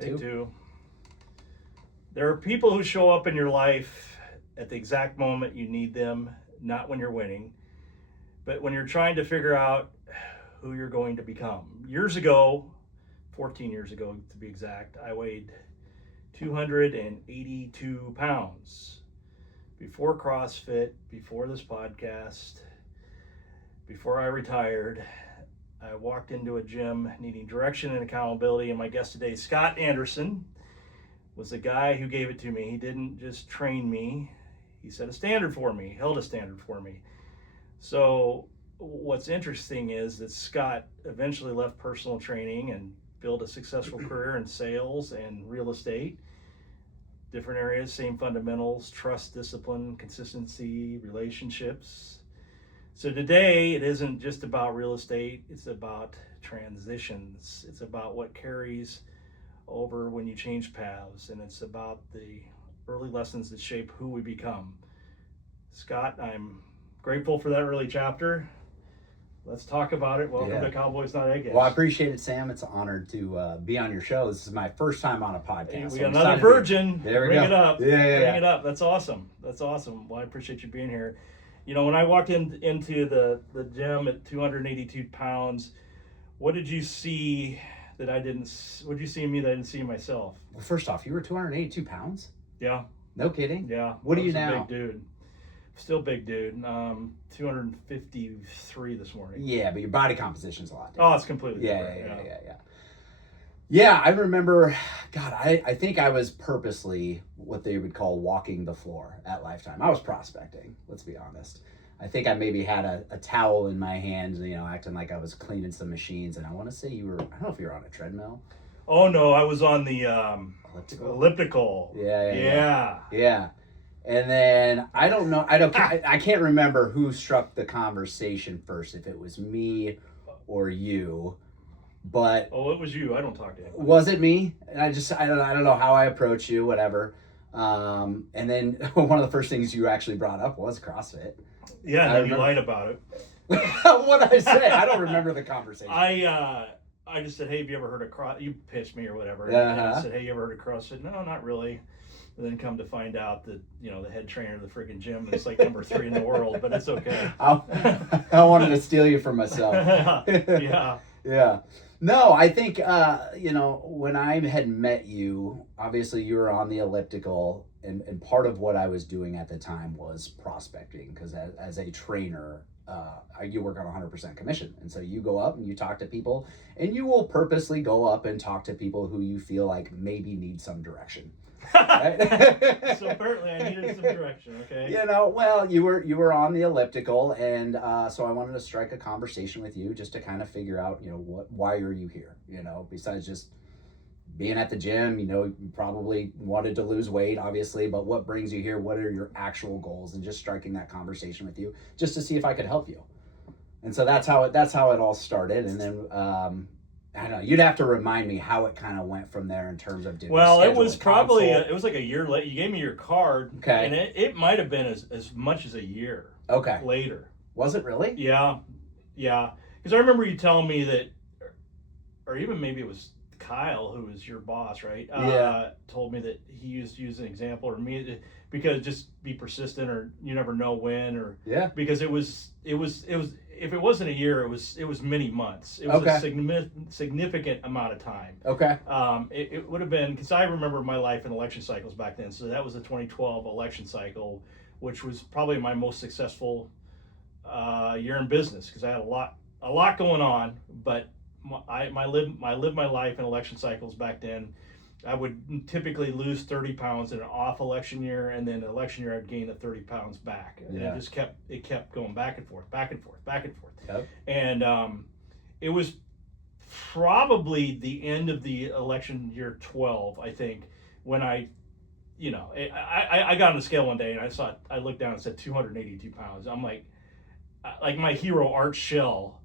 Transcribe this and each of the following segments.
Take two. There are people who show up in your life at the exact moment you need them, not when you're winning, but when you're trying to figure out who you're going to become. Years ago, 14 years ago to be exact, I weighed 282 pounds. Before CrossFit, before this podcast, before I retired, I walked into a gym needing direction and accountability, and my guest today, Scott Anderson, was the guy who gave it to me. He didn't just train me, he set a standard for me, held a standard for me. So what's interesting is that Scott eventually left personal training and built a successful career in sales and real estate. Different areas, same fundamentals: trust, discipline, consistency, relationships. So today, it isn't just about real estate, it's about transitions. It's about what carries over when you change paths, and it's about the early lessons that shape who we become. Scott, I'm grateful for that early chapter. Let's talk about it. Welcome to Cowboys, Not Eggheads. Well, I appreciate it, Sam. It's an honor to be on your show. This is my first time on a podcast. Hey, we got another virgin. There we Bring go. it up. Bring it up. That's awesome. Well, I appreciate you being here. You know, when I walked into the gym at 282 pounds, what did you see that I didn't? What did you see in me that I didn't see in myself? Well, first off, you were 282 pounds? Yeah. No kidding? Yeah. What are you now? Big dude. Still big dude. 253 this morning. Yeah, but your body composition's a lot different. Oh, it's completely different. Yeah, I remember, God, I think I was purposely what they would call walking the floor at Lifetime. I was prospecting, let's be honest. I think I maybe had a towel in my hand, you know, acting like I was cleaning some machines. And I want to say you were, I don't know if you were on a treadmill. Oh, no, I was on the elliptical. Yeah. And then I don't know, I can't remember who struck the conversation first, if it was me or you. But it was you. I don't talk to him. Was it me? And I don't know how I approach you, whatever. And then one of the first things you actually brought up was CrossFit. Yeah, and you lied about it. What did I say? I don't remember the conversation. I just said, hey, have you ever heard of CrossFit? You pitched me or whatever. And I said, hey, you ever heard of CrossFit? No, not really. And then come to find out that, you know, the head trainer of the freaking gym is like number 3 in the world, but it's okay. I wanted to steal you from myself. Yeah. No, I think, you know, when I had met you, obviously you were on the elliptical, and part of what I was doing at the time was prospecting, because as a trainer, you work on 100% commission. And so you go up and you talk to people, and you will purposely go up and talk to people who you feel like maybe need some direction. Right? So apparently I needed some direction, okay? You know, well, you were on the elliptical, and so I wanted to strike a conversation with you just to kind of figure out, you know, why are you here? You know, besides just being at the gym, you know, you probably wanted to lose weight, obviously, but what brings you here? What are your actual goals? And just striking that conversation with you just to see if I could help you. And so that's how it all started. And then I don't know, you'd have to remind me how it kind of went from there in terms of doing. Well, it was probably it was like a year late. You gave me your card, okay, and it might have been as much as a year. Okay. Later. Was it really? Yeah. Because I remember you telling me that, or even maybe it was Kyle, who was your boss, right? Told me that he used an example, or me, because just be persistent, or you never know when, or because it was if it wasn't a year, it was many months. It was a significant amount of time. Okay. It would have been, because I remember my life in election cycles back then. So that was the 2012 election cycle, which was probably my most successful year in business, because I had a lot going on, but I lived my life in election cycles back then. I would typically lose 30 pounds in an off election year, and then an election year I'd gain the 30 pounds back. And it just kept going back and forth. Yep. And it was probably the end of the election year 12, I think, when I got on the scale one day, and I looked down and said 282 pounds. I'm like my hero Art Shell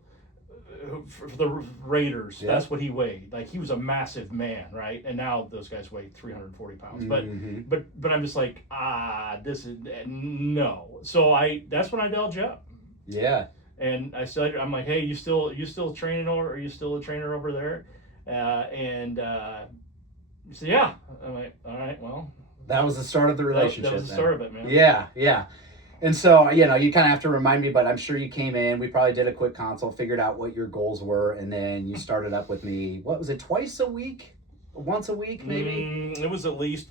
for the Raiders, that's what he weighed. Like, he was a massive man, right? And now those guys weigh 340 pounds. Mm-hmm. But I'm just like, this is no. So that's when I dialed you up. Yeah. And I'm like, hey, you still training over? Are you still a trainer over there? And He said, yeah. I'm like, all right, well. That was the start of the relationship. That was the start of it, man. Yeah, yeah. And so, you know, you kind of have to remind me, but I'm sure you came in, we probably did a quick consult, figured out what your goals were, and then you started up with me, what was it, twice a week? Once a week, maybe? It was at least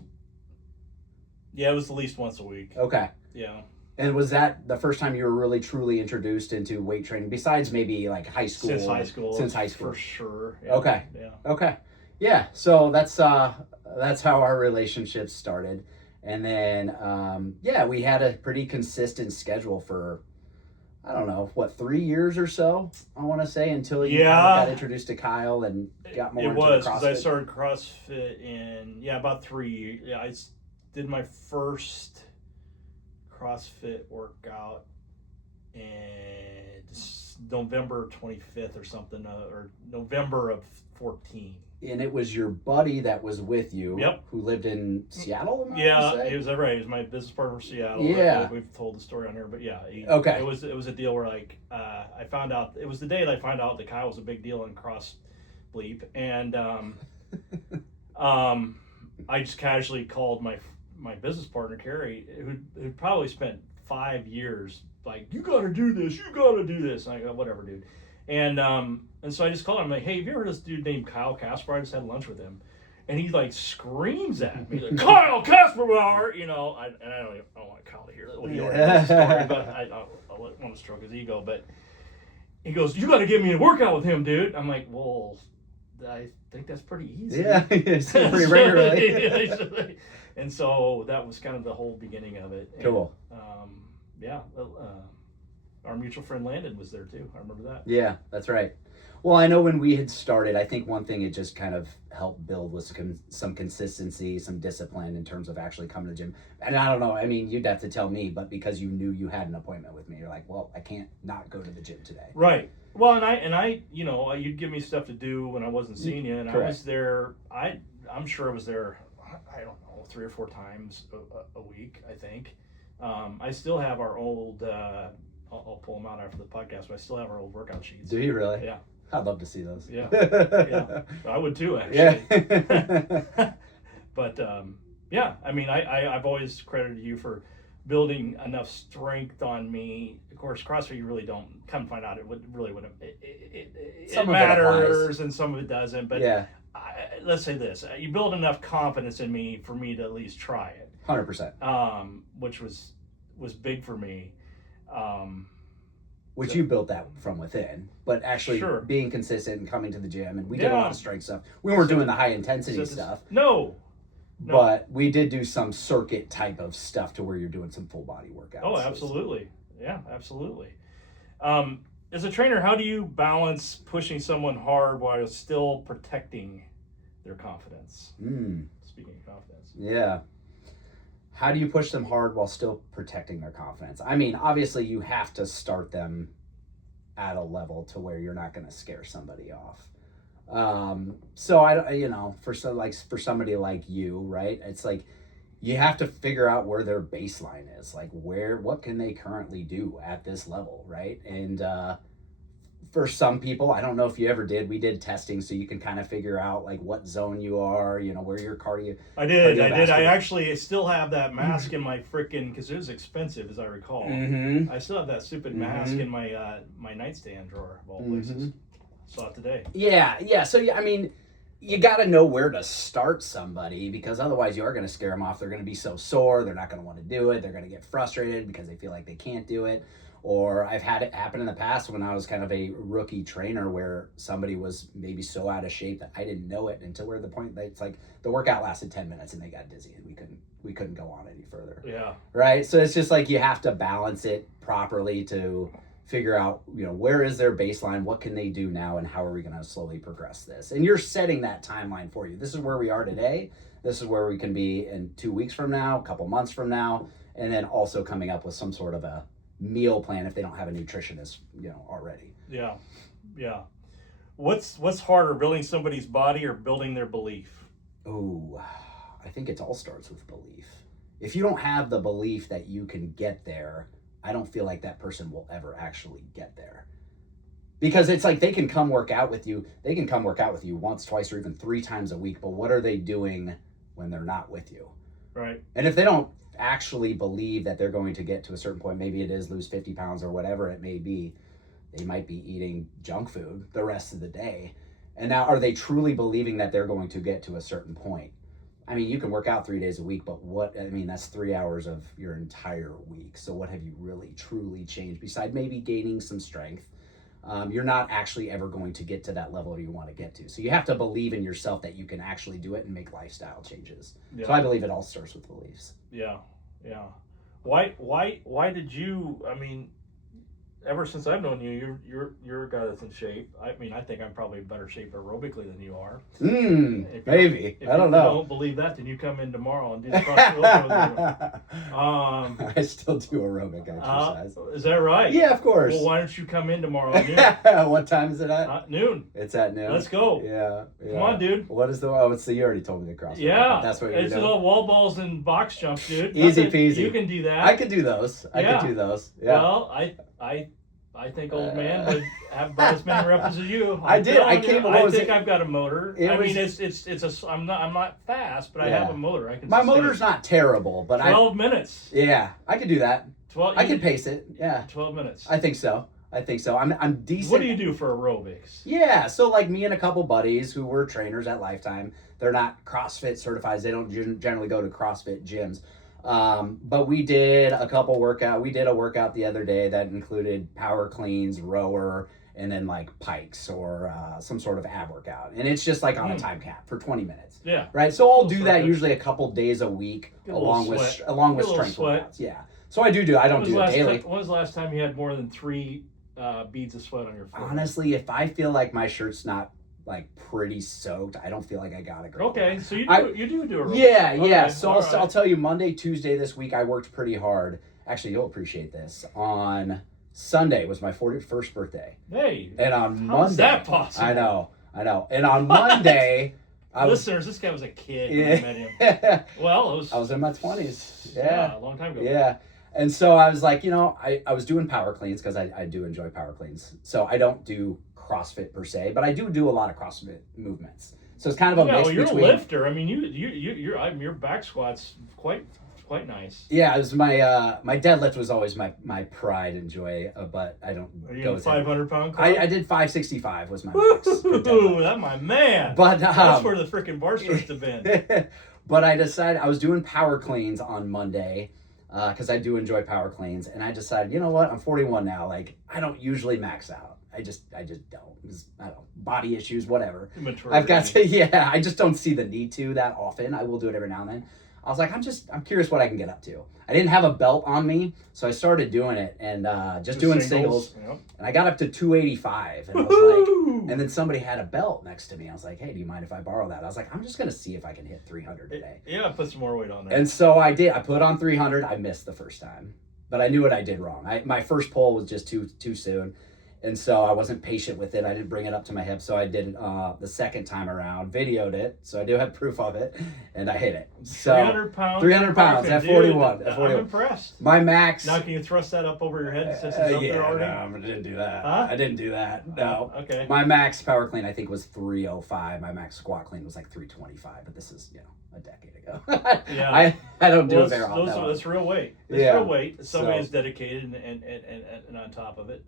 once a week. Okay. Yeah. And was that the first time you were really truly introduced into weight training, besides maybe like high school? Since high school. Since high school. For sure. Yeah. Okay. Yeah. Okay. Yeah. So that's how our relationship started. And then, we had a pretty consistent schedule for, I don't know, 3 years or so, I want to say, until you kind of got introduced to Kyle and got more into CrossFit. It was, because I started CrossFit in, about 3 years. Yeah, I did my first CrossFit workout in November 25th or something, or November of 14. And it was your buddy that was with you, who lived in Seattle? It was right. He was my business partner from Seattle. Yeah. We've told the story on here, but yeah. Okay. It was a deal where, like, I found out, it was the day that I found out that Kyle was a big deal in Cross Bleep, and I just casually called my business partner, Carrie, who probably spent 5 years, like, you got to do this. And I go, whatever, dude. And so I just called him, I'm like, hey, have you ever heard of this dude named Kyle Kasper? I just had lunch with him. And he, like, screams at me, like, Kyle Kasperbauer, you know. I don't want Kyle to hear that. He already knows the story, but I want to stroke his ego. But he goes, you got to get me a workout with him, dude. I'm like, well, I think that's pretty easy. Yeah, it's pretty regularly. And so that was kind of the whole beginning of it. Cool. And, our mutual friend Landon was there too. I remember that. Yeah, that's right. Well, I know when we had started, I think one thing it just kind of helped build was some consistency, some discipline in terms of actually coming to the gym. And I don't know, I mean, you'd have to tell me, but because you knew you had an appointment with me, you're like, well, I can't not go to the gym today. Right. Well, and I, you know, you'd give me stuff to do when I wasn't seeing you, and Correct. I was there. I'm sure I was there. I don't know, 3 or 4 times a week, I think. I still have our old. I'll pull them out after the podcast, but I still have our old workout sheets. Do you really? Yeah. I'd love to see those. Yeah. Yeah. I would too, actually. Yeah. But I mean, I've always credited you for building enough strength on me. Of course, CrossFit, you really don't come to find out it matters and some of it doesn't. But yeah. Let's say this: you build enough confidence in me for me to at least try it. 100%. Which was big for me. Which you built that from within, but actually being consistent and coming to the gym, and we did a lot of strength stuff. We weren't doing the high intensity stuff. No. But we did do some circuit type of stuff to where you're doing some full body workouts. Oh, absolutely. Yeah, absolutely. As a trainer, how do you balance pushing someone hard while still protecting their confidence? Speaking of confidence. Yeah. How do you push them hard while still protecting their confidence? I mean, obviously you have to start them at a level to where you're not going to scare somebody off. So for somebody like you, right? It's like you have to figure out where their baseline is, like what can they currently do at this level, right? And for some people, I don't know if you ever did, we did testing so you can kind of figure out like what zone you are, you know, where your cardio. I did. I actually still have that mask in my freaking, because it was expensive, as I recall. Mm-hmm. I still have that stupid mask in my my nightstand drawer of all places. Saw it today. Yeah. So I mean, you got to know where to start somebody, because otherwise you are going to scare them off. They're going to be so sore. They're not going to want to do it. They're going to get frustrated because they feel like they can't do it. Or I've had it happen in the past when I was kind of a rookie trainer where somebody was maybe so out of shape that I didn't know it until we're at the point that it's like the workout lasted 10 minutes and they got dizzy and we couldn't go on any further. Yeah. Right. So it's just like you have to balance it properly to figure out, you know, where is their baseline? What can they do now? And how are we going to slowly progress this? And you're setting that timeline for you. This is where we are today. This is where we can be in 2 weeks from now, a couple months from now, and then also coming up with some sort of a meal plan if they don't have a nutritionist, you know, already. Yeah. What's harder, building somebody's body or building their belief? Oh, I think it all starts with belief. If you don't have the belief that you can get there, I don't feel like that person will ever actually get there. Because it's like they can come work out with you. They can come work out with you once, twice, or even 3 times a week. But what are they doing when they're not with you? Right. And if they don't actually believe that they're going to get to a certain point, maybe it is lose 50 pounds or whatever it may be, they might be eating junk food the rest of the day. And now, are they truly believing that they're going to get to a certain point? I mean, you can work out 3 days a week, but that's 3 hours of your entire week. So what have you really, truly changed besides maybe gaining some strength? You're not actually ever going to get to that level you want to get to. So you have to believe in yourself that you can actually do it and make lifestyle changes. Yeah. So I believe it all starts with beliefs. Yeah. Why did you, I mean, ever since I've known you, you're a guy that's in shape. I mean, I think I'm probably in better shape aerobically than you are. Maybe. I don't know. If you don't believe that, then you come in tomorrow and do the CrossFit. I still do aerobic exercise. Is that right? Yeah, of course. Well, why don't you come in tomorrow at noon? What time is it at? Noon. It's at noon. Let's go. Yeah. Come on, dude. What is you already told me the CrossFit. Yeah. That's what you're doing. It's all wall balls and box jumps, dude. Easy peasy. You can do that. I could do those. I could do those. Yeah. Well, I think old man would have about as many reps as you. I did. I think I've got a motor. I'm not fast, but I have a motor. I can. My motor's not terrible, but 12 minutes. Yeah, I could do that. 12. I could pace it. Yeah. 12 minutes. I think so. I'm decent. What do you do for aerobics? Yeah, so like me and a couple buddies who were trainers at Lifetime, they're not CrossFit certified. They don't generally go to CrossFit gyms. But we did We did a workout the other day that included power cleans, rower, and then like pikes or some sort of ab workout. And it's just like on a time cap for 20 minutes. Yeah. Right. So I'll do that usually a couple days a week along with strength workouts. Yeah. So I do. I don't do it daily. When was the last time you had more than 3 beads of sweat on your foot? Honestly, if I feel like my shirt's not like pretty soaked, I don't feel like I got it. Okay, so you do a aerobics. Yeah. Okay, So I'll tell you, Monday, Tuesday this week, I worked pretty hard. Actually, you'll appreciate this. On Sunday was my 41st birthday. Hey. And on Monday. How's that possible? I know. And on Monday, listeners, this guy was a kid when I met him. Well, I was in my 20s. Yeah, a long time ago. Yeah. And so I was like, I was doing power cleans because I do enjoy power cleans. So I don't do CrossFit per se, but I do a lot of CrossFit movements. So it's kind of a mix between. You're a lifter. I mean, your back squat's quite nice. Yeah, it was my deadlift was always my pride and joy, but I don't. Are you a 500-pound? I did 565 was my max. Ooh, that's my man. But that's where the freaking bar starts to bend. But I decided I was doing power cleans on Monday. Because I do enjoy power cleans, and I decided, you know what? I'm 41 now. Like, I don't usually max out. I just don't. I don't know, body issues, whatever. Maturity. I've got to. I just don't see the need to that often. I will do it every now and then. I was like, I'm curious what I can get up to. I didn't have a belt on me, so I started doing it and just doing singles. Yep. And I got up to 285, and I was like, and then somebody had a belt next to me. I was like, hey, do you mind if I borrow that? I was like, I'm just gonna see if I can hit 300 today. Yeah, put some more weight on there. And so I did. I put on 300. I missed the first time, but I knew what I did wrong. My first pull was just too soon. And so I wasn't patient with it. I didn't bring it up to my hip. So I did it the second time around, videoed it. So I do have proof of it. And I hit it. So 300 pounds. 300 pounds at 41. Dude, I'm impressed. My max. Now, can you thrust that up over your head since it's up there already? No, I didn't do that. Huh? I didn't do that. No. Okay. My max power clean, I think, was 305. My max squat clean was like 325. But this is, a decade ago. Yeah. I don't do it very often. That's real weight. That's real weight. Somebody is dedicated and on top of it.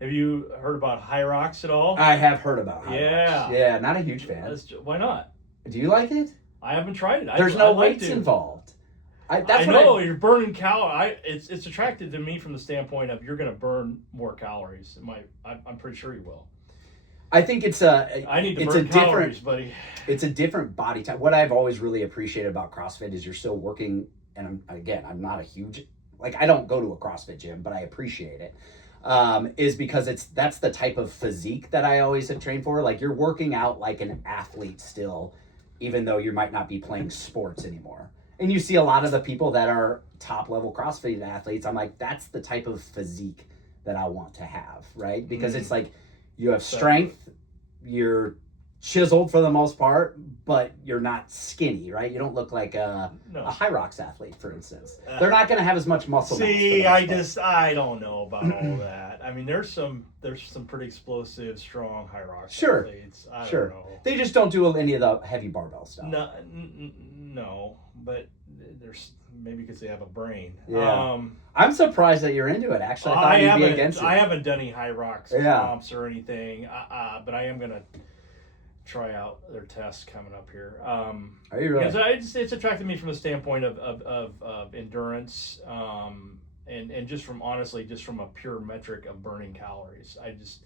Have you heard about High Rocks at all? I have heard about High Rocks. Yeah, not a huge fan. Why not? Do you like it? I haven't tried it. There's no weights involved. I know you're burning calories. It's attractive to me from the standpoint of you're going to burn more calories. I'm pretty sure you will. I think I need to burn calories, buddy. It's a different body type. What I've always really appreciated about CrossFit is you're still working, and I'm not a huge, I don't go to a CrossFit gym, but I appreciate it. Is because that's the type of physique that I always have trained for. Like, you're working out like an athlete still, even though you might not be playing sports anymore. And you see a lot of the people that are top level CrossFit athletes. I'm like, that's the type of physique that I want to have, right? Because it's like you have strength, you're chiseled for the most part, but you're not skinny, right? You don't look like a high rocks athlete, for instance. They're not going to have as much muscle mass. See, I don't know about all that. I mean, there's some pretty explosive, strong high rocks athletes. I don't know. They just don't do any of the heavy barbell stuff. No, but there's maybe because they have a brain. Yeah. I'm surprised that you're into it. Actually, I thought you'd be against it. I haven't done any high rocks comps or anything, but I am gonna try out their tests coming up here. Are you really? It's attracted me from the standpoint of endurance, and just from a pure metric of burning calories. I just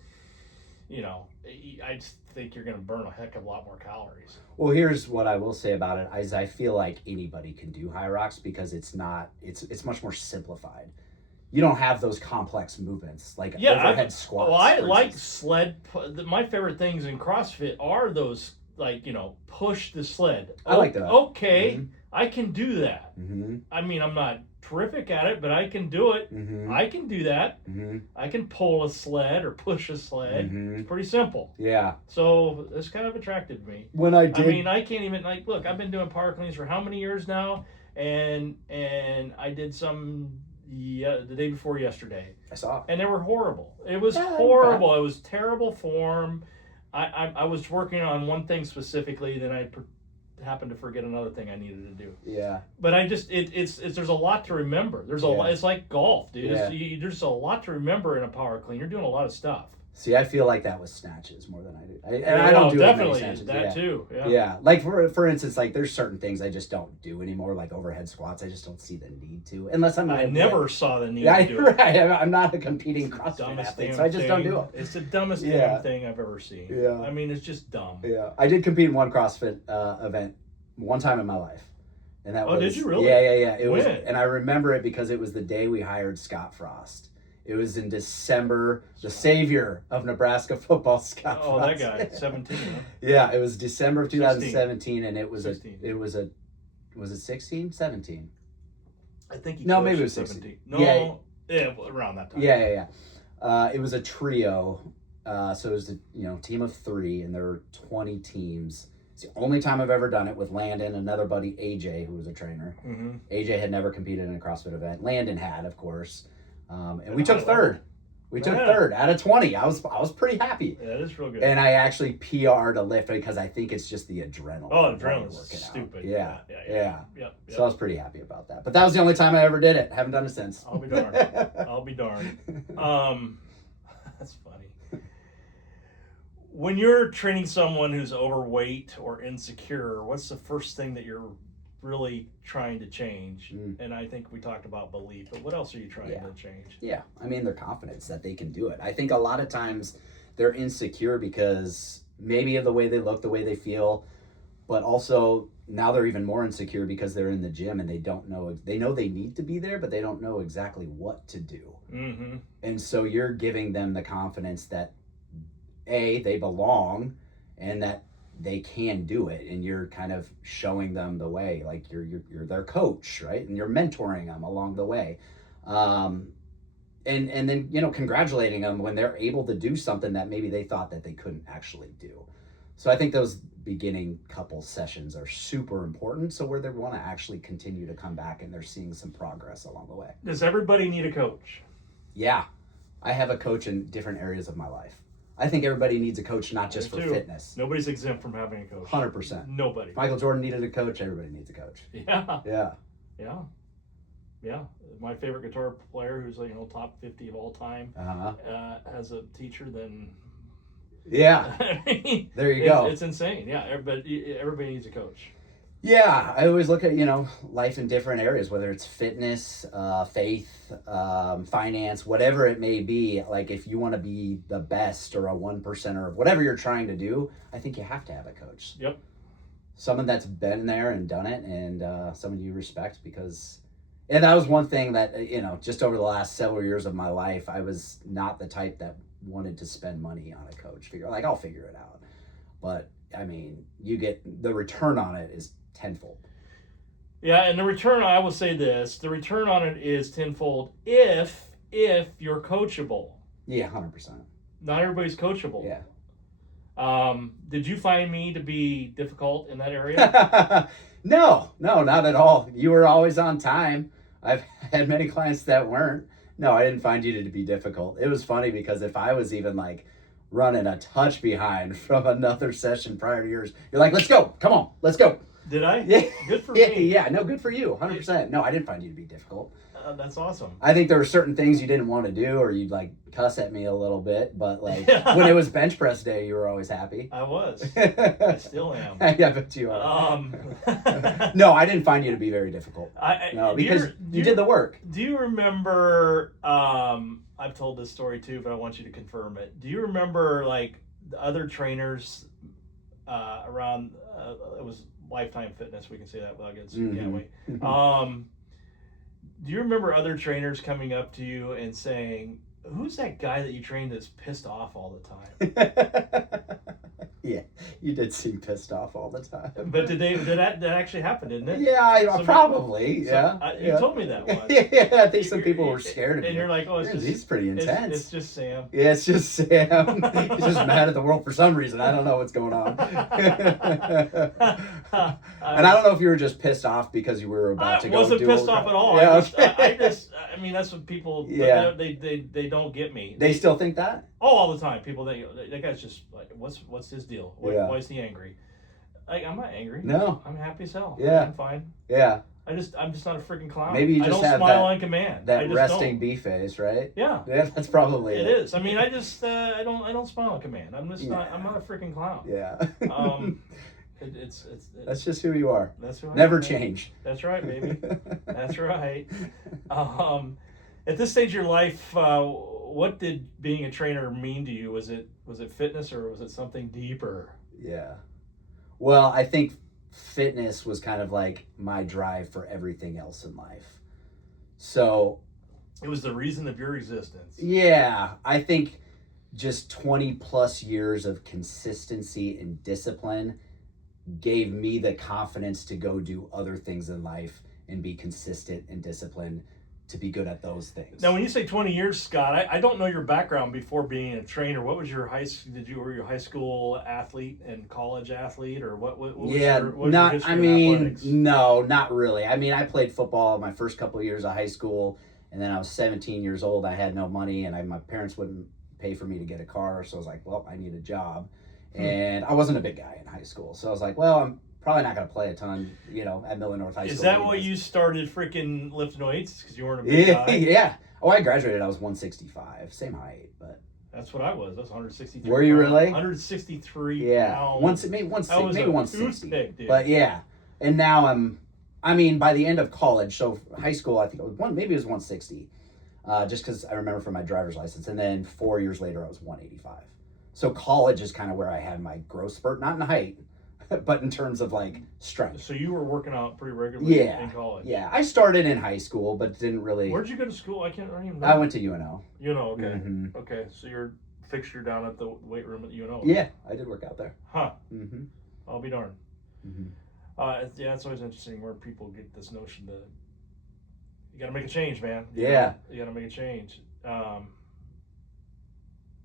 think you're going to burn a heck of a lot more calories. Well, here's what I will say about it: is I feel like anybody can do high rocks because it's much more simplified. You don't have those complex movements like overhead squats. Well, I like sled. My favorite things in CrossFit are those, push the sled. I like that. Okay, I can do that. Mm-hmm. I mean, I'm not terrific at it, but I can do it. Mm-hmm. I can do that. Mm-hmm. I can pull a sled or push a sled. Mm-hmm. It's pretty simple. Yeah. So this kind of attracted me. When I did, I mean, I can't even look. I've been doing power cleans for how many years now, and I did some. The day before yesterday. I saw. And they were horrible. It was horrible. It was terrible form. I was working on one thing specifically, then I happened to forget another thing I needed to do. Yeah. But it's there's a lot to remember. There's it's like golf, dude. Yeah. There's a lot to remember in a power clean. You're doing a lot of stuff. See, I feel like that was snatches more than I do. I don't do definitely snatches. That too. Yeah. Yeah. Like for instance, like there's certain things I just don't do anymore, like overhead squats. I just don't see the need to, unless I'm. I never saw the need to do it. Right. I'm not a competing CrossFit athlete, so I just don't do it. It's the dumbest damn thing I've ever seen. Yeah. I mean, it's just dumb. Yeah. I did compete in one CrossFit event one time in my life, and that was. Oh, did you really? Yeah. It was, when? and I remember it because it was the day we hired Scott Frost. It was in December, the savior of Nebraska football, Scott Frost. That guy, 17, huh? Yeah, it was December of 2017, 16. and was it 16? 17. I think maybe it was 17. 16. Yeah, around that time. Yeah. It was a trio, so it was a team of 3, and there were 20 teams. It's the only time I've ever done it with Landon, another buddy, AJ, who was a trainer. Mm-hmm. AJ had never competed in a CrossFit event. Landon had, of course. And we took third. We took third out of 20. I was pretty happy. Yeah, that is real good. And I actually PR'd a lift because I think it's just the adrenaline. Oh, adrenaline's stupid. Yeah. Yep. So I was pretty happy about that. But that was the only time I ever did it. Haven't done it since. I'll be darned. That's funny. When you're training someone who's overweight or insecure, what's the first thing that you're really trying to change? And I think we talked about belief, but what else are you trying to change? Yeah, I mean, their confidence that they can do it. I think a lot of times they're insecure because maybe of the way they look, the way they feel, but also now they're even more insecure because they're in the gym and they know they need to be there, but they don't know exactly what to do. Mm-hmm. And so you're giving them the confidence that they belong and that they can do it, and you're kind of showing them the way, like you're their coach, right? And you're mentoring them along the way, and then congratulating them when they're able to do something that maybe they thought that they couldn't actually do. So I think those beginning couple sessions are super important, so where they want to actually continue to come back and they're seeing some progress along the way. Does everybody need a coach? Yeah, I have a coach in different areas of my life. I think everybody needs a coach, not just for fitness. Nobody's exempt from having a coach. 100%. Nobody. Michael Jordan needed a coach. Everybody needs a coach. Yeah. My favorite guitar player, who's top 50 of all time, has a teacher. Then I mean, there you go. It's insane. Yeah, everybody needs a coach. Yeah, I always look at life in different areas, whether it's fitness, faith, finance, whatever it may be. Like if you want to be the best or a 1%er of whatever you're trying to do, I think you have to have a coach. Yep. Someone that's been there and done it, and someone you respect, because, and that was one thing that just over the last several years of my life, I was not the type that wanted to spend money on a coach. I'll figure it out, but I mean, you get the return on it is tenfold. Yeah, and the return, I will say this, the return on it is tenfold if you're coachable. Yeah, 100%. Not everybody's coachable. Yeah. Did you find me to be difficult in that area? No, not at all. You were always on time. I've had many clients that weren't. No, I didn't find you to be difficult. It was funny because if I was even like running a touch behind from another session prior to yours, you're like, let's go. Come on, let's go. Did I? Yeah. Good for Yeah, me. yeah, no, good for you. 100%. No, I didn't find you to be difficult. That's awesome. I think there were certain things you didn't want to do, or you'd like cuss at me a little bit, but like when it was bench press day, you were always happy. I was. I still am. Yeah, but you are. No, I didn't find you to be very difficult. No, because you did the work. Do you remember? I've told this story too, but I want you to confirm it. Do you remember like the other trainers around? It was Lifetime Fitness. We can say that without getting can't we? Do you remember other trainers coming up to you and saying, "Who's that guy that you trained that's pissed off all the time?" Yeah, you did seem pissed off all the time. But did that actually happen, didn't it? Yeah, probably. You told me that once. Yeah, I think some people were scared of me. And you're like, "Oh, he's pretty intense." It's just Sam. Yeah, it's just Sam. He's just mad at the world for some reason. I don't know what's going on. And I don't know if you were just pissed off because you were about to go. I wasn't pissed off at all. Yeah, I mean, that's what people. Yeah. They don't get me. They still think that. Oh, all the time. People that guy's just like, what's his deal? Why is he angry? Like, I'm not angry. No, I'm happy as hell. Yeah, I'm fine. Yeah. I'm just not a freaking clown. Maybe you just I don't have smile on command. That resting bee face, right? Yeah. Yeah, that's probably it. Is. I mean, I just I don't smile on command. I'm just not. I'm not a freaking clown. Yeah. It's that's just who you are. That's who I Never am, change. That's right, baby. That's right. At this stage of your life, what did being a trainer mean to you? Was it fitness or was it something deeper? Yeah. Well, I think fitness was kind of like my drive for everything else in life. So it was the reason of your existence. Yeah, I think just 20 plus years of consistency and discipline gave me the confidence to go do other things in life and be consistent and disciplined to be good at those things. Now, when you say 20 years, Scott, I don't know your background before being a trainer. What was your were you a high school athlete and college athlete, or what was your history in athletics? No, not really. I mean, I played football my first couple of years of high school, and then I was 17 years old. I had no money, and my parents wouldn't pay for me to get a car, so I was like, well, I need a job. And I wasn't a big guy in high school, so I was like, well, I'm probably not going to play a ton, at Miller North High School. Is that why you started freaking lifting weights? Because you weren't a big guy? Yeah. Oh, I graduated, I was 165, same height, but... That's what I was. I was 163. Were you really? 163 Yeah. pounds. Maybe 160. Toothpick, but yeah. And now by the end of college, so high school, I think it was maybe it was 160. Just because I remember from my driver's license. And then 4 years later, I was 185. So college is kind of where I had my growth spurt, not in height, but in terms of like strength. So you were working out pretty regularly in college? Yeah. I started in high school, but didn't really... Where'd you go to school? I don't even know. I went to UNO. UNO, okay. Mm-hmm. Okay, so you're fixture down at the weight room at UNO. Yeah, I did work out there. Huh. Mm-hmm. I'll be darned. Mm-hmm. It's always interesting where people get this notion that you got to make a change, man. You got to make a change.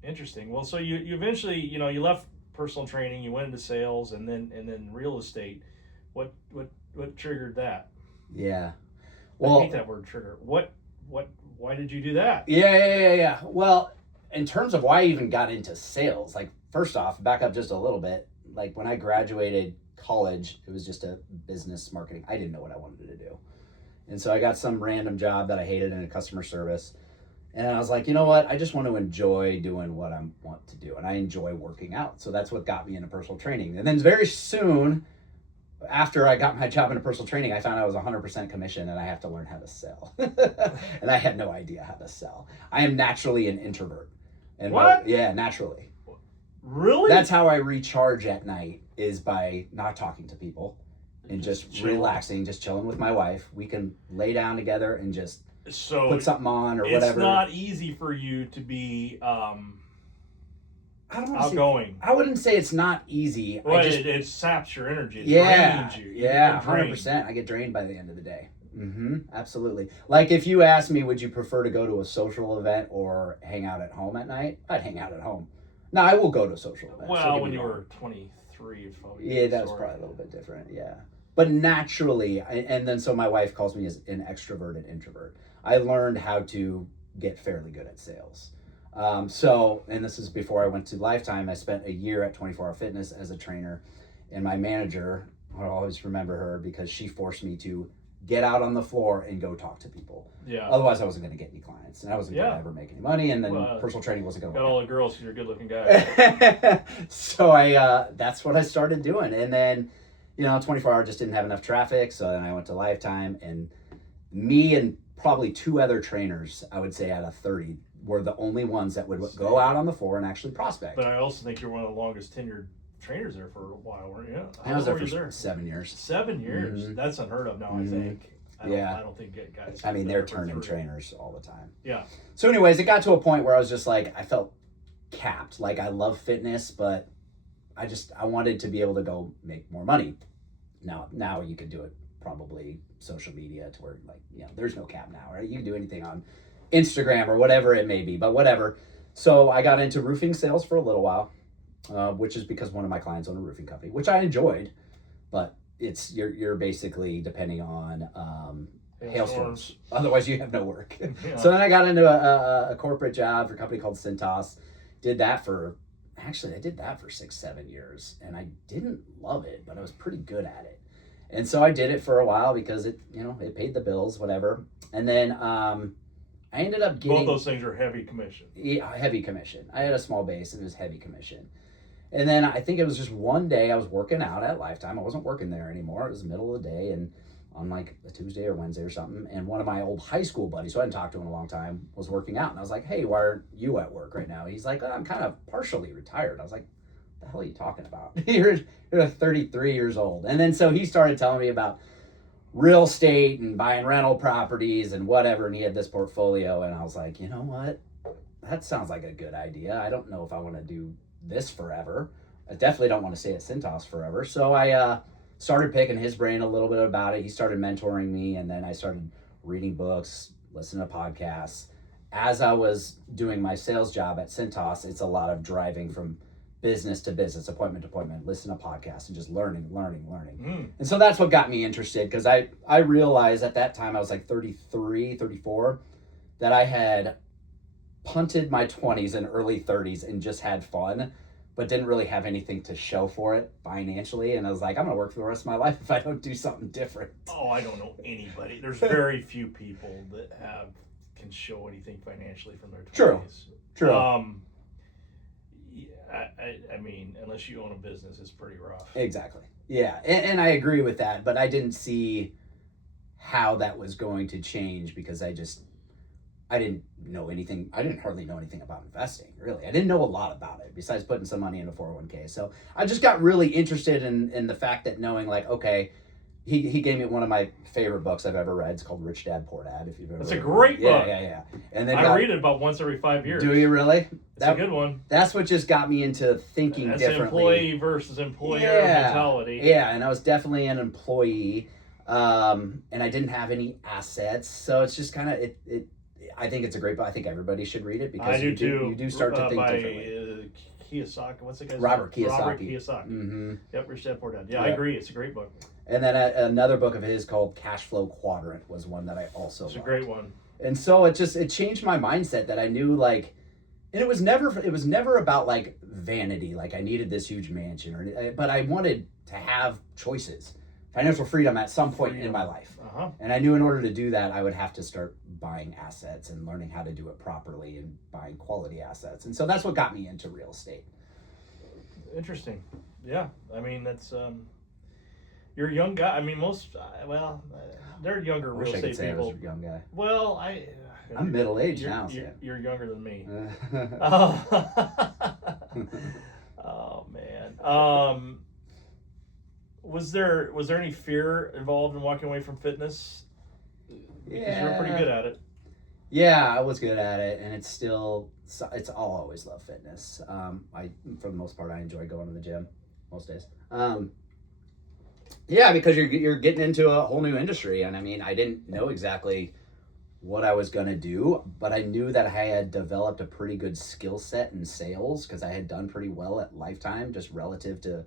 Interesting. Well, so you eventually, you left personal training, you went into sales, and then real estate. What triggered that? Yeah. Well, I hate that word, trigger. Why did you do that? Yeah. Well, in terms of why I even got into sales, like first off, back up just a little bit. Like when I graduated college, it was just a business marketing. I didn't know what I wanted to do. And so I got some random job that I hated in a customer service. And I was like, you know what? I just want to enjoy doing what I want to do. And I enjoy working out. So that's what got me into personal training. And then very soon after I got my job into personal training, I found I was 100% commission and I have to learn how to sell. And I had no idea how to sell. I am naturally an introvert. And what? Yeah, naturally. Really? That's how I recharge at night, is by not talking to people and just relaxing, just chilling with my wife. We can lay down together and just put something on or whatever. It's not easy for you to be outgoing. I wouldn't say it's not easy. Well, it saps your energy. It drains you. Yeah, 100%. I get drained by the end of the day. Mm-hmm. Absolutely. Like if you asked me, would you prefer to go to a social event or hang out at home at night? I'd hang out at home. Now I will go to social events. Well, when you were 23, it's probably yeah, that was probably a little bit different. Yeah, but naturally, and then so my wife calls me as an extroverted introvert. I learned how to get fairly good at sales. So, and this is before I went to Lifetime. I spent a year at 24 Hour Fitness as a trainer, and my manager, I'll always remember her because she forced me to get out on the floor and go talk to people. Yeah. Otherwise, I wasn't going to get any clients, and I wasn't going to ever make any money, and then personal training wasn't going to work. Got all the girls because you're a good-looking guy. So I, that's what I started doing, and then, 24 Hour just didn't have enough traffic, so then I went to Lifetime, and me and probably 2 other trainers, I would say out of 30, were the only ones that would go out on the floor and actually prospect. But I also think you're one of the longest tenured trainers there for a while, weren't you? I was there for 7 years. 7 years? Mm-hmm. That's unheard of now, I think. I don't think guys... I mean, they're turning trainers all the time. Yeah. So anyways, it got to a point where I was just like, I felt capped. Like, I love fitness, but I wanted to be able to go make more money. Now you could do it probably social media to where, like, there's no cap now, right? You can do anything on Instagram or whatever it may be, but whatever. So I got into roofing sales for a little while, which is because one of my clients owned a roofing company, which I enjoyed, but you're basically depending on hailstorms. Otherwise, you have no work. Yeah. So then I got into a corporate job for a company called Cintas. I did that for 6-7 years, and I didn't love it, but I was pretty good at it. And so I did it for a while because it paid the bills, whatever. And then I ended up getting... Both those things are heavy commission. Yeah, heavy commission. I had a small base, and it was heavy commission. And then I think it was just one day I was working out at Lifetime. I wasn't working there anymore. It was the middle of the day, and on like a Tuesday or Wednesday or something. And one of my old high school buddies, who I hadn't talked to in a long time, was working out. And I was like, hey, why aren't you at work right now? He's like, I'm kind of partially retired. I was like, what the hell are you talking about? You're 33 years old. And then so he started telling me about real estate and buying rental properties and whatever. And he had this portfolio. And I was like, you know what? That sounds like a good idea. I don't know if I want to do this forever. I definitely don't want to stay at Cintas forever. So I started picking his brain a little bit about it. He started mentoring me, and then I started reading books, listening to podcasts. As I was doing my sales job at Cintas, it's a lot of driving from business to business, appointment to appointment, listen to podcasts, and just learning. And so that's what got me interested, because I realized at that time, I was like 33, 34, that I had punted my 20s and early 30s and just had fun, but didn't really have anything to show for it financially. And I was like, I'm going to work for the rest of my life if I don't do something different. Oh, I don't know anybody. There's very few people that can show anything financially from their 20s. True. I mean, unless you own a business, it's pretty rough. Exactly. Yeah, and I agree with that, but I didn't see how that was going to change because I didn't know anything. I didn't hardly know anything about investing, really. I didn't know a lot about it besides putting some money in a 401k. So I just got really interested in the fact that knowing, like, okay, he gave me one of my favorite books I've ever read. It's called Rich Dad, Poor Dad, if you've ever read it. It's a great book. Yeah. And then I read it about once every 5 years. Do you really? It's a good one. That's what just got me into thinking differently. Employee versus employer mentality. Yeah, and I was definitely an employee, and I didn't have any assets. So it's just kind of, I think it's a great book. I think everybody should read it because you do start to think differently. Kiyosaki, what's the guy's name? Robert Kiyosaki. Robert Kiyosaki. Mm-hmm. Yep, Rich Dad Poor Dad. Yeah, I agree. It's a great book. And then another book of his called Cash Flow Quadrant was one that I also loved. It's a great one. And so it changed my mindset that I knew, like, and it was never about like vanity, like I needed this huge mansion but I wanted to have choices, financial freedom at some point in my life. Uh-huh. And I knew in order to do that, I would have to start buying assets and learning how to do it properly and buying quality assets. And so that's what got me into real estate. Interesting. Yeah. I mean, that's, you're a young guy. I mean, they're younger real estate people. I was a young guy. Well, I'm middle-aged now. You're younger than me. Oh, man. Was there any fear involved in walking away from fitness? Yeah, you're pretty good at it. Yeah, I was good at it, and I'll always love fitness. For the most part, I enjoy going to the gym most days. Yeah, because you're getting into a whole new industry, and I mean, I didn't know exactly what I was going to do, but I knew that I had developed a pretty good skill set in sales because I had done pretty well at Lifetime, just relative to,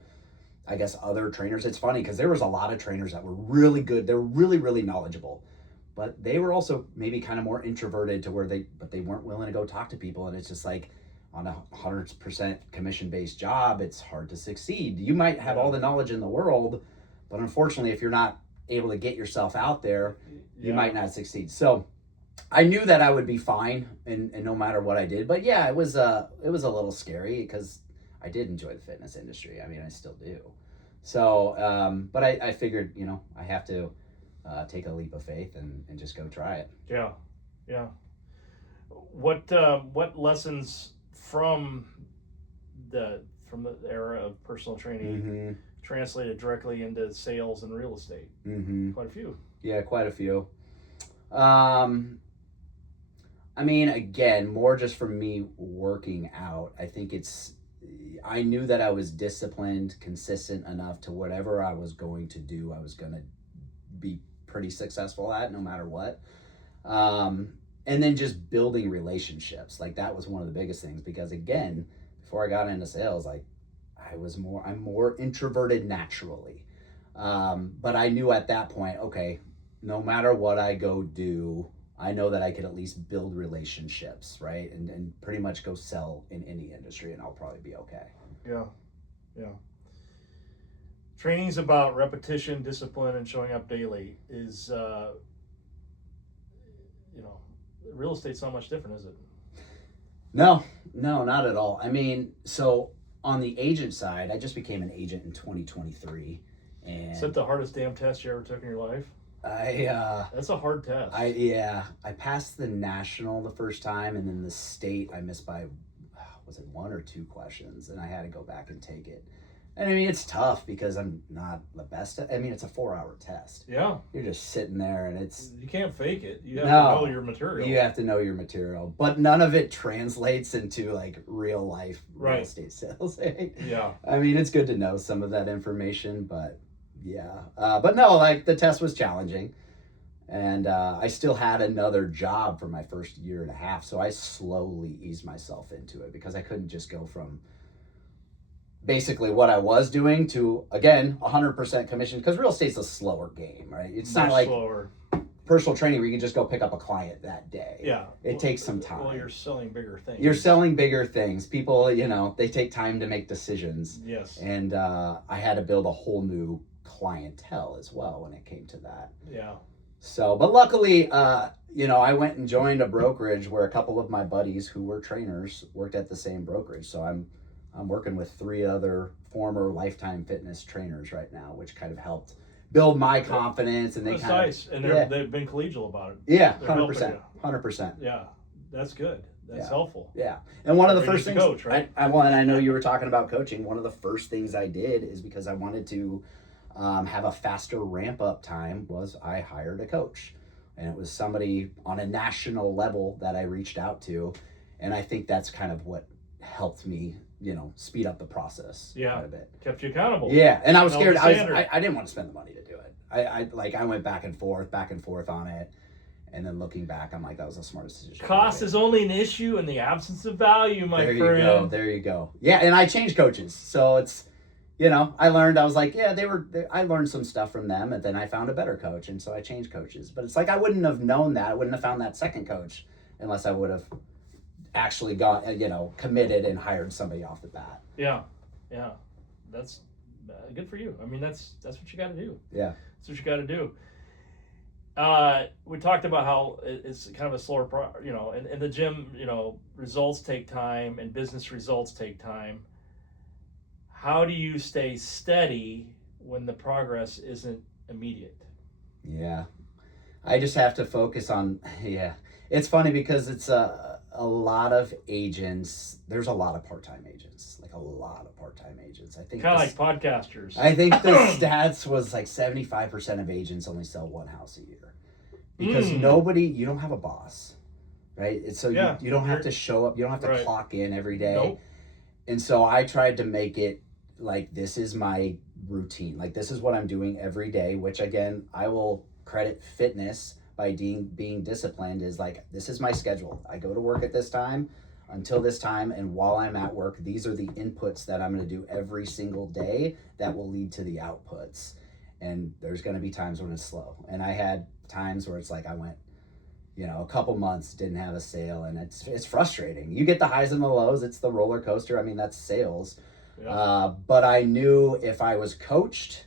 I guess, other trainers. It's funny because there was a lot of trainers that were really good. They were really, really knowledgeable, but they were also maybe kind of more introverted to where they weren't willing to go talk to people. And it's just like on a 100% commission-based job, it's hard to succeed. You might have all the knowledge in the world, but unfortunately, if you're not able to get yourself out there, you might not succeed. So I knew that I would be fine and no matter what I did. But yeah, it was a little scary because I did enjoy the fitness industry. I mean, I still do. So, but I figured, I have to take a leap of faith and just go try it. Yeah, yeah. What lessons from the era of personal training translated directly into sales and real estate? Quite a few. Yeah, quite a few. I mean, again, more just from me working out. I think I knew that I was disciplined, consistent enough to whatever I was going to do, I was going to be pretty successful at no matter what. And then just building relationships. Like that was one of the biggest things because again, before I got into sales, I'm more introverted naturally. But I knew at that point, okay, no matter what I go do, I know that I could at least build relationships, right? And pretty much go sell in any industry and I'll probably be okay. Yeah, yeah. Training's about repetition, discipline, and showing up daily. Real estate's not much different, is it? No, not at all. I mean, so on the agent side, I just became an agent in 2023. And is that the hardest damn test you ever took in your life? That's a hard test. I passed the national the first time, and then the state I missed by, was it 1 or 2 questions, and I had to go back and take it. And I mean, it's tough because I'm not the best. I mean, it's a 4-hour test. Yeah. You're just sitting there, and you can't fake it. You have to know your material. You have to know your material, but none of it translates into like real life real estate sales. Yeah. I mean, it's good to know some of that information, but. Yeah, but no, like the test was challenging, and I still had another job for my first year and a half, so I slowly eased myself into it because I couldn't just go from basically what I was doing to, again, 100% commission, because real estate's a slower game, right? It's not like slower. Personal training where you can just go pick up a client that day. Yeah. It takes some time. Well, you're selling bigger things. You're selling bigger things. People, they take time to make decisions. Yes. And I had to build a whole new clientele as well when it came to that. Yeah. So, but luckily, I went and joined a brokerage where a couple of my buddies who were trainers worked at the same brokerage. So I'm working with 3 other former Lifetime Fitness trainers right now, which kind of helped build my confidence. And that's kind nice. of, and they've been collegial about it. Yeah, 100%. Yeah, that's good. That's helpful. Yeah. And one of the first things, coach, right? I know you were talking about coaching. One of the first things I did is because I wanted to have a faster ramp up time was I hired a coach, and it was somebody on a national level that I reached out to. And I think that's kind of what helped me, speed up the process quite a bit. Kept you accountable. Yeah. And I was scared. I didn't want to spend the money to do it. I went back and forth on it. And then looking back, I'm like, that was the smartest decision. Cost is only an issue in the absence of value, my friend. There you go. Yeah. And I changed coaches. So it's, I learned, I was like, I learned some stuff from them, and then I found a better coach, and so I changed coaches. But it's like I wouldn't have known that. I wouldn't have found that second coach unless I would have actually got, committed and hired somebody off the bat. Yeah, yeah. That's good for you. I mean, that's what you got to do. Yeah. That's what you got to do. We talked about how it's kind of a slower, in the gym, results take time and business results take time. How do you stay steady when the progress isn't immediate? Yeah. I just have to focus on, It's funny because it's a lot of agents. There's a lot of part-time agents, like a lot of part-time agents. I think kind of like podcasters. I think the stats was like 75% of agents only sell 1 house a year because you don't have a boss, right? And so you don't have to show up. You don't have to clock in every day. Nope. And so I tried to make it like, this is my routine. Like, this is what I'm doing every day, which again, I will credit fitness by being disciplined is like, this is my schedule. I go to work at this time until this time, and while I'm at work, these are the inputs that I'm going to do every single day that will lead to the outputs. And there's going to be times when it's slow. And I had times where it's like I went, a couple months, didn't have a sale, and it's frustrating. You get the highs and the lows. It's the roller coaster. I mean, that's sales. Yeah. But I knew if I was coached,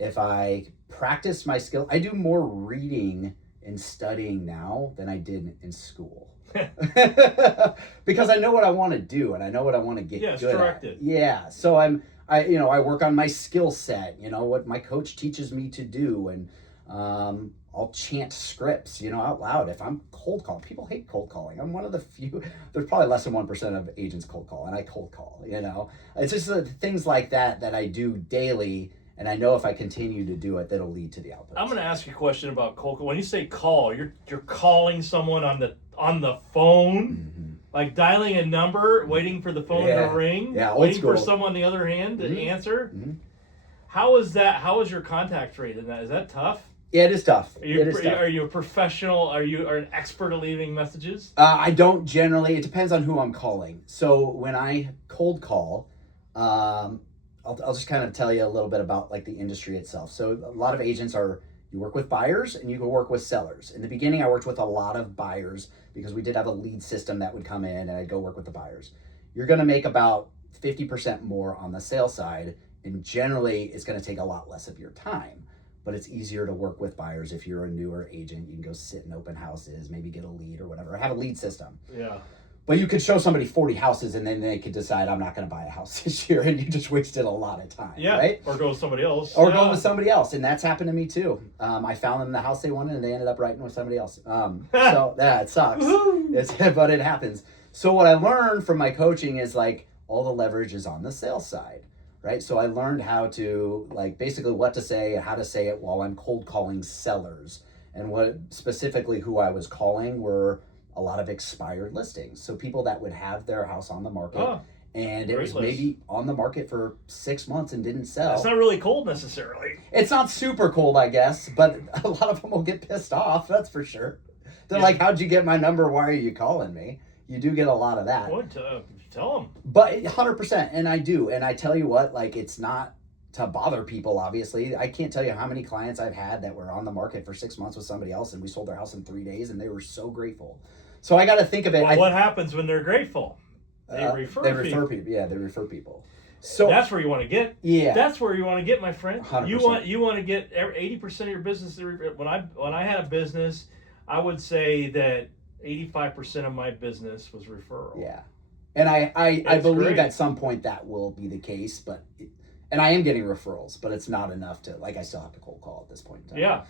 if I practiced my skill, I do more reading and studying now than I did in school. Because I know what I want to do, and I know what I want to get good directed. At. Yeah. So I work on my skill set, what my coach teaches me to do, and I'll chant scripts, out loud. If I'm cold calling, people hate cold calling. I'm one of the few, there's probably less than 1% of agents cold call, and I cold call, It's just things like that I do daily, and I know if I continue to do it, that'll lead to the output. I'm going to ask you a question about cold call. When you say call, you're calling someone on the phone, mm-hmm. like dialing a number, waiting for the phone to ring, waiting for someone on the other hand to mm-hmm. answer. Mm-hmm. How is that? How is your contact rate in that? Is that tough? Yeah, it is tough. Are you a professional? Are you an expert at leaving messages? I don't generally. It depends on who I'm calling. So when I cold call, I'll just kind of tell you a little bit about like the industry itself. So a lot of agents you work with buyers and you can work with sellers. In the beginning, I worked with a lot of buyers because we did have a lead system that would come in, and I'd go work with the buyers. You're going to make about 50% more on the sales side, and generally it's going to take a lot less of your time. But it's easier to work with buyers if you're a newer agent. You can go sit in open houses, maybe get a lead or whatever. I have a lead system. Yeah. But you could show somebody 40 houses, and then they could decide, I'm not going to buy a house this year, and you just wasted a lot of time. Yeah. Right? Or go with somebody else. Go with somebody else, and that's happened to me too. I found them the house they wanted, and they ended up writing with somebody else. So it sucks. But it happens. So what I learned from my coaching is like all the leverage is on the sales side. Right. So I learned how to basically what to say and how to say it while I'm cold calling sellers. And what specifically who I was calling were a lot of expired listings. So people that would have their house on the market and it was maybe on the market for 6 months and didn't sell. It's not really cold necessarily. It's not super cold, I guess, but a lot of them will get pissed off. That's for sure. They're like, how'd you get my number? Why are you calling me? You do get a lot of that. What? Tell them. But 100%, and I do. And I tell you what, it's not to bother people, obviously. I can't tell you how many clients I've had that were on the market for 6 months with somebody else, and we sold their house in 3 days, and they were so grateful. So I got to think of it. Well, what happens when they're grateful? They refer people. Yeah, they refer people. So that's where you want to get. Yeah. That's where you want to get, my friend. 100%. You want to get 80% of your business. When I had a business, I would say that 85% of my business was referral. Yeah. And I believe great. At some point that will be the case, and I am getting referrals, but it's not enough to, I still have to cold call at this point in time. Yeah.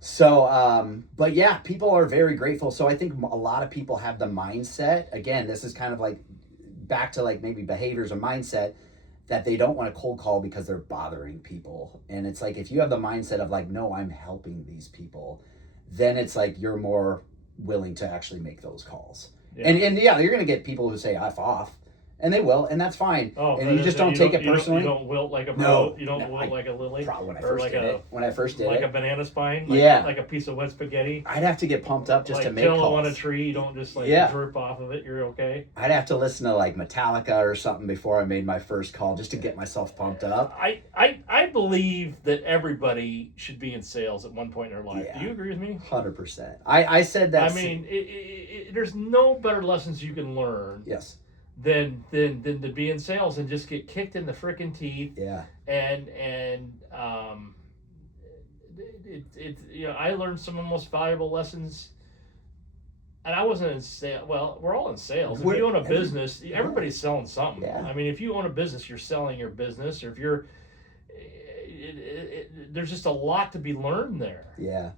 So, but yeah, people are very grateful. So I think a lot of people have the mindset, again, this is kind of back to maybe behaviors or mindset, that they don't want to cold call because they're bothering people. And it's if you have the mindset of no, I'm helping these people, then it's you're more willing to actually make those calls. Yeah. And yeah, you're going to get people who say F off, and they will, and that's fine. Oh, and you just don't take it personally. You don't wilt like a wilt like a lily. Probably when I first did it. Like a banana spine. Like a piece of wet spaghetti. I'd have to get pumped up just to make calls. Kill on a tree. You don't just drip off of it. You're okay. I'd have to listen to Metallica or something before I made my first call just to get myself pumped up. I believe that everybody should be in sales at one point in their life. Yeah. Do you agree with me? 100%. I said that. I mean, there's no better lessons you can learn. Yes. Than to be in sales and just get kicked in the frickin' teeth. Yeah. And I learned some of the most valuable lessons. And I wasn't in sales. Well, we're all in sales. If you own a business, everybody's selling something. Yeah. I mean, if you own a business, you're selling your business. Or if you're, there's just a lot to be learned there. Yeah.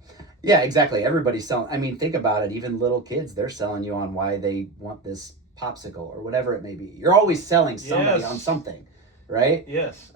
Yeah, exactly. Everybody's selling. I mean, think about it. Even little kids, they're selling you on why they want this popsicle or whatever it may be. You're always selling somebody on something, right? Yes.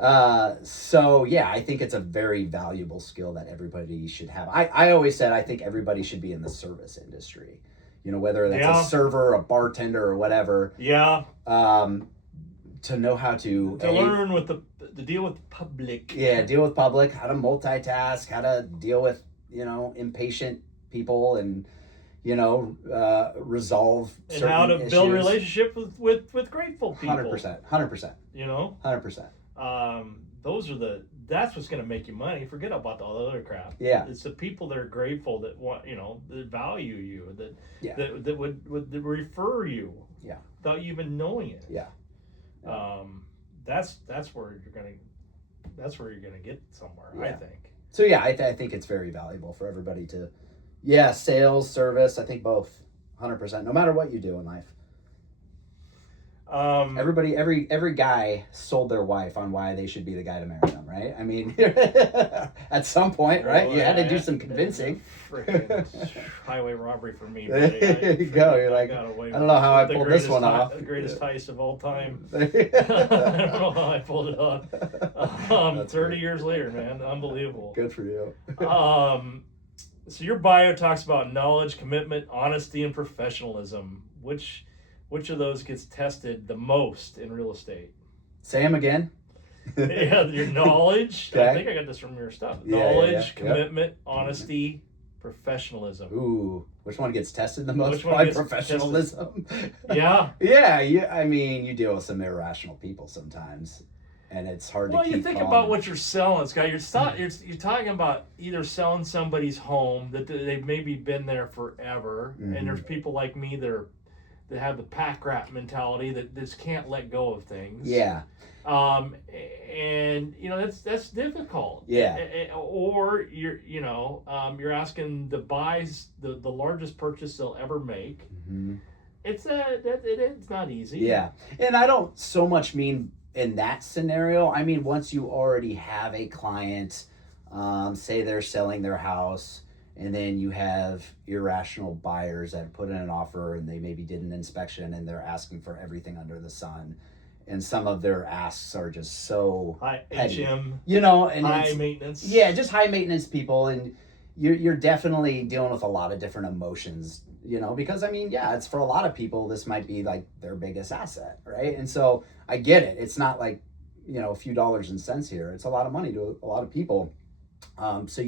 So yeah, I think it's a very valuable skill that everybody should have. I always said I think everybody should be in the service industry. Whether that's a server, a bartender, or whatever. Yeah. To know how to learn with to deal with public. Yeah, deal with public, how to multitask, how to deal with impatient people and, resolve and certain how to issues. build a relationship with grateful people. 100%. You know, 100%. That's what's going to make you money. Forget about all the other crap. Yeah. It's the people that are grateful, that want, that value you, Yeah. that would refer you. Yeah. Without you even knowing it. Yeah. That's where you're gonna get somewhere. Yeah. I think. So yeah, I think it's very valuable for everybody to, sales, service. I think both, 100%. No matter what you do in life. Everybody, every guy sold their wife on why they should be the guy to marry them, right? I mean, at some point, right? You had to do some convincing. Freaking highway robbery for me. There you go. You're like, I don't know how I pulled this one off. The greatest heist of all time. I don't know how I pulled it off. 30 years later, man, unbelievable. Good for you. So your bio talks about knowledge, commitment, honesty, and professionalism. Which of those gets tested the most in real estate? Say them again. Yeah, your knowledge. Okay. I think I got this from your stuff. Yeah, Knowledge, commitment, honesty, professionalism. Ooh, which one gets tested the most? Which one By gets professionalism. Yeah. Yeah. I mean, you deal with some irrational people sometimes, and it's hard to keep. Well, you think calm. about what you're selling, Scott. You're talking about either selling somebody's home that they've maybe been there forever, and there's people like me that have the pack rat mentality that just can't let go of things. Yeah. And that's difficult. Yeah. Or you're asking to buy the largest purchase they'll ever make. Mm-hmm. It's not easy. Yeah, and I don't so much mean in that scenario. I mean, once you already have a client, say they're selling their house, and then you have irrational buyers that put in an offer and they maybe did an inspection and they're asking for everything under the sun. And some of their asks are just so high petty, HM, and high maintenance. Yeah, just high maintenance people. And you're definitely dealing with a lot of different emotions, because I mean, it's for a lot of people, this might be like their biggest asset. Right. And so I get it. It's not like, a few dollars and cents here. It's a lot of money to a lot of people. So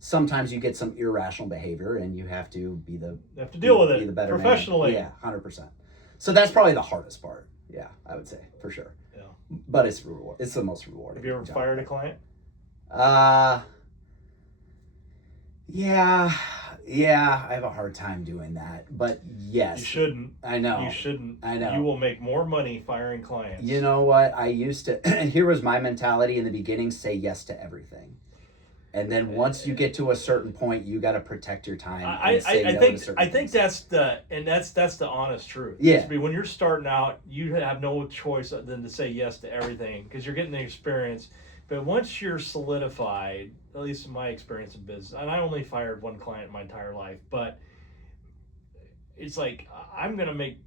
sometimes you get some irrational behavior and you have to deal with it be the better professionally. Man. Yeah, 100%. So that's probably the hardest part. Yeah, I would say for sure. Yeah, but it's the most rewarding. Have you ever fired a client? Yeah, I have a hard time doing that. But yes, you shouldn't. I know you shouldn't. I know you will make more money firing clients. You know what? I used to. And here was my mentality in the beginning: say yes to everything. And then once you get to a certain point, you got to protect your time. I think that's the honest truth. Yeah. When you're starting out, you have no choice than to say yes to everything because you're getting the experience. But once you're solidified, at least in my experience in business, and I only fired one client in my entire life, but it's like I'm gonna make,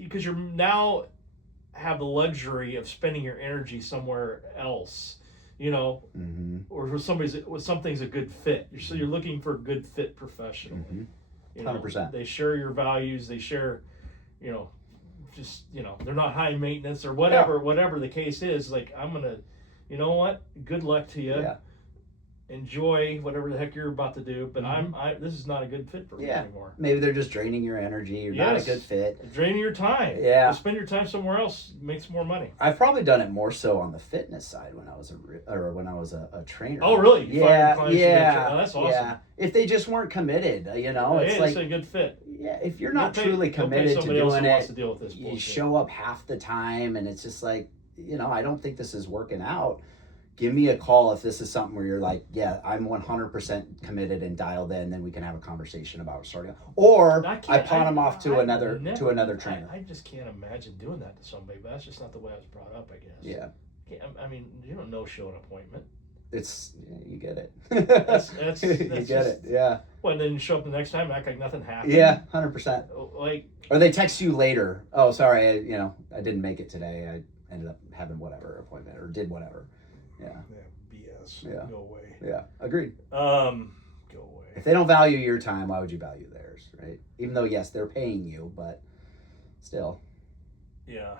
because you're now have the luxury of spending your energy somewhere else. Or for something's a good fit. So you're looking for a good fit professional. 100%. They share your values. They share, they're not high maintenance or whatever the case is. Like I'm gonna, what? Good luck to you. Yeah. Enjoy whatever the heck you're about to do. But this is not a good fit for me anymore. Maybe they're just draining your energy. You're not a good fit. Draining your time. Yeah. Spend your time somewhere else. Makes more money. I've probably done it more so on the fitness side when I was a trainer. Oh, really? You yeah. Oh, that's awesome. Yeah. If they just weren't committed, it's like a good fit. Yeah. If you're not truly committed to doing it, you show up half the time, and it's just like, I don't think this is working out. Give me a call if this is something where you're like, yeah, I'm 100% committed and dialed in. Then we can have a conversation about starting. Or I pawn them off to another trainer. I just can't imagine doing that to somebody. But that's just not the way I was brought up, I guess. Yeah. I mean, you don't no-show an appointment. You get it. That's you get it. Yeah. Well, and then you show up the next time and act like nothing happened. Yeah, 100%. Like. Or they text you later. Oh, sorry. I didn't make it today. I ended up having whatever appointment or did whatever. Yeah. BS. Yeah. Go away. Yeah. Agreed. Go away. If they don't value your time, why would you value theirs, right? Even though, yes, they're paying you, but still. Yeah.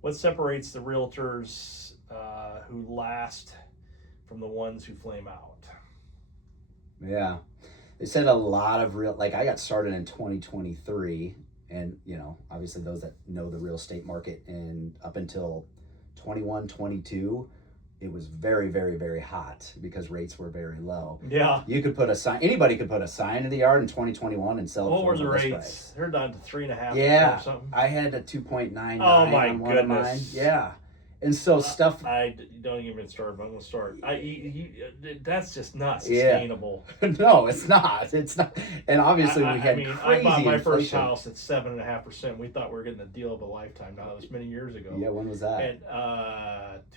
What separates the realtors who last from the ones who flame out. Yeah. They said a lot of like I got started in 2023, and obviously those that know the real estate market, and up until 21, 22, it was very, very, very hot because rates were very low. Yeah. You could put a sign, anybody could put a sign in the yard in 2021 and sell it. What for were the rates? price. They're down to 3.5% yeah, or something. I had a 2.99 Oh my on one of mine. goodness. Yeah. And so stuff. I don't even start, but I'm going to start. That's just not Yeah. sustainable. No, it's not. It's not. And obviously we had crazy I bought my first inflation. house at 7.5%. We thought we were getting a deal of a lifetime. Now that was many years ago. Yeah, when was that? And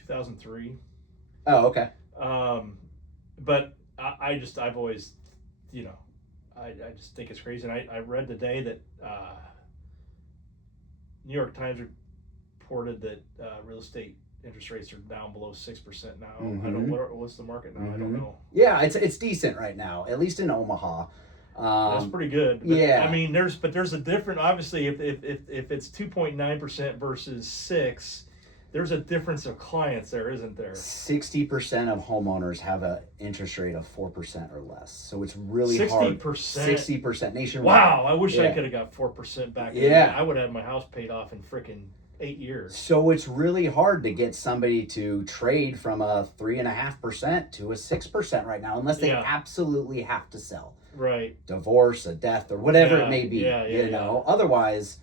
2003. Oh, okay. But I've always, I just think it's crazy. And I read today that New York Times reported that real estate interest rates are down below 6% now. Mm-hmm. I don't. What's the market now? Mm-hmm. I don't know. Yeah, it's decent right now, at least in Omaha. That's pretty good. But, yeah. I mean, there's a different. Obviously, if it's 2.9% versus 6%, there's a difference of clients there, isn't there? 60% of homeowners have an interest rate of 4% or less. So it's really 60%? hard. 60% nationwide. Wow, I wish I Yeah. could have got 4% back. Yeah. I would have had my house paid off in freaking 8 years. So it's really hard to get somebody to trade from a 3.5% to a 6% right now, unless they Yeah. absolutely have to sell. Right. Divorce, a death, or whatever Yeah, it may be. yeah. Otherwise,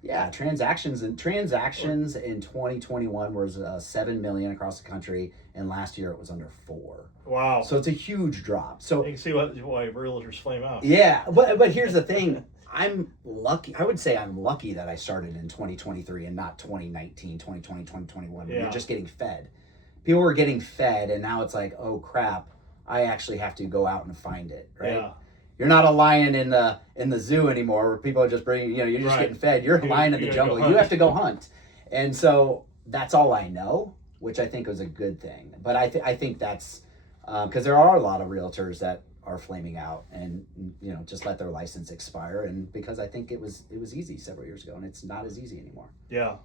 yeah, transactions in 2021 was 7 million across the country, and last year it was under 4. Wow. So it's a huge drop. So you can see why realtors flame out. yeah, but here's the thing. I'm lucky. I would say I'm lucky that I started in 2023 and not 2019, 2020, 2021. When Yeah. you're just getting fed. People were getting fed, and now it's like, oh crap, I actually have to go out and find it, right? Yeah. You're not a lion in the zoo anymore, where people are just bringing, you're just Right. getting fed. You're a lion in the jungle. You have to go hunt, and so that's all I know, which I think was a good thing. But I think that's because there are a lot of realtors that are flaming out and just let their license expire, and because I think it was easy several years ago, and it's not as easy anymore. Yeah.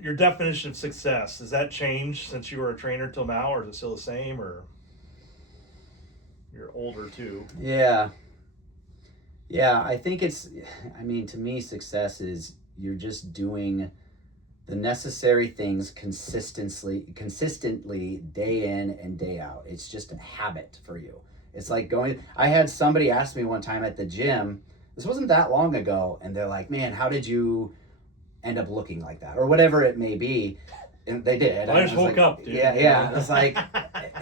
Your definition of success, has that changed since you were a trainer till now, or is it still the same, or you're older too? Yeah, I think to me, success is you're just doing the necessary things consistently day in and day out. It's just a habit for you. It's like I had somebody ask me one time at the gym, this wasn't that long ago, and they're like, man, how did you end up looking like that, or whatever it may be. And they did. I just woke up, dude. Yeah. It's like,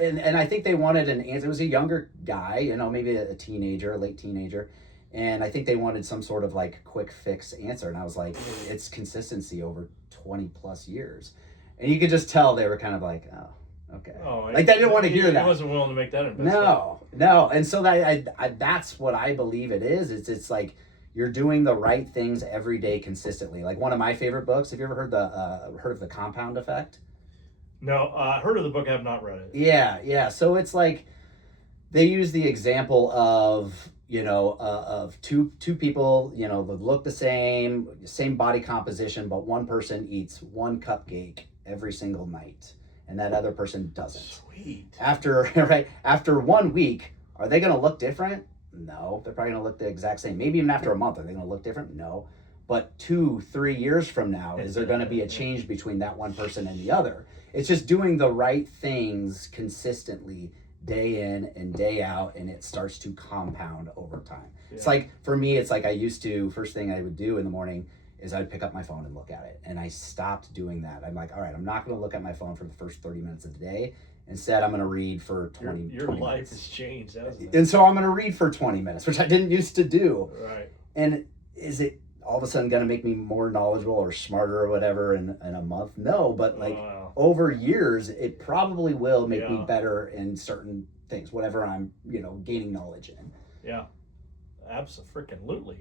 and I think they wanted an answer. It was a younger guy, maybe a teenager, late teenager. And I think they wanted some sort of like quick fix answer. And I was like, it's consistency over 20 plus years. And you could just tell they were kind of like, oh, okay. Oh, like they didn't want to hear that. I wasn't willing to make that investment. No. And so that's what I believe it is. It's like, you're doing the right things every day consistently. Like one of my favorite books. Have you ever heard of the Compound Effect? No, heard of the book. I have not read it. Yeah. So it's like they use the example of of two people that look the same body composition, but one person eats one cupcake every single night, and that other person doesn't. Sweet. After 1 week, are they going to look different? No, they're probably going to look the exact same. Maybe even after a month, are they going to look different? No. But 2-3 years from now, is there going to be a change between that one person and the other? It's just doing the right things consistently, day in and day out, and it starts to compound over time. Yeah. It's like, for me, it's like first thing I would do in the morning is I'd pick up my phone and look at it. And I stopped doing that. I'm like, all right, I'm not going to look at my phone for the first 30 minutes of the day. Instead, I'm going to read for 20 Your 20 life minutes. has changed, hasn't it? And so I'm going to read for 20 minutes, which I didn't used to do. Right. And is it all of a sudden going to make me more knowledgeable or smarter or whatever in a month? No, but over years, it probably will make me better in certain things, whatever I'm, gaining knowledge in. Yeah, absolutely.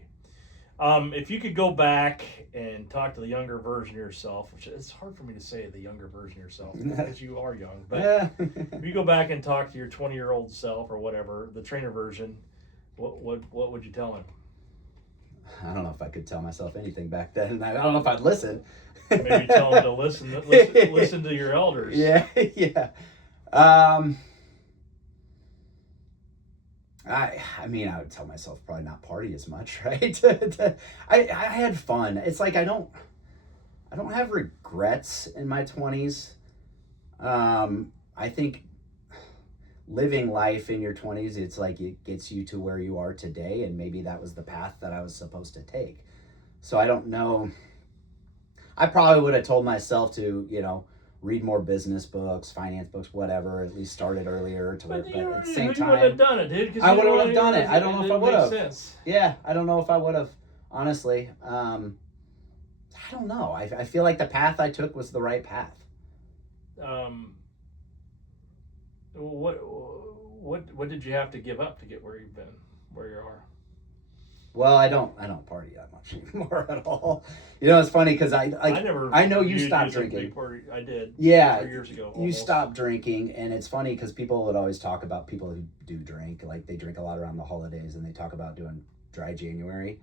If you could go back and talk to the younger version of yourself, which it's hard for me to say the younger version of yourself because you are young, but if you go back and talk to your 20-year-old self or whatever, the trainer version, what would you tell him? I don't know if I could tell myself anything back then. I don't know if I'd listen. Maybe tell them to listen to your elders. Yeah, yeah. Um, I mean, I would tell myself probably not party as much, right? I had fun. It's like I don't have regrets in my 20s. I think living life in your 20s, it's like it gets you to where you are today, and maybe that was the path that I was supposed to take. So I don't know. I probably would have told myself to, read more business books, finance books, whatever. At least started earlier to work. But at the same you wouldn't have done it, dude. I would have done it. I don't know if I would have. Sense. Yeah, I don't know if I would have. Honestly, I don't know. I feel like the path I took was the right path. What did you have to give up to get where you've been, where you are? Well, I don't party that much anymore at all. It's funny because I know you stopped drinking. I did. Yeah, 3 years ago. You stopped drinking, and it's funny because people would always talk about people who do drink, like they drink a lot around the holidays, and they talk about doing dry January.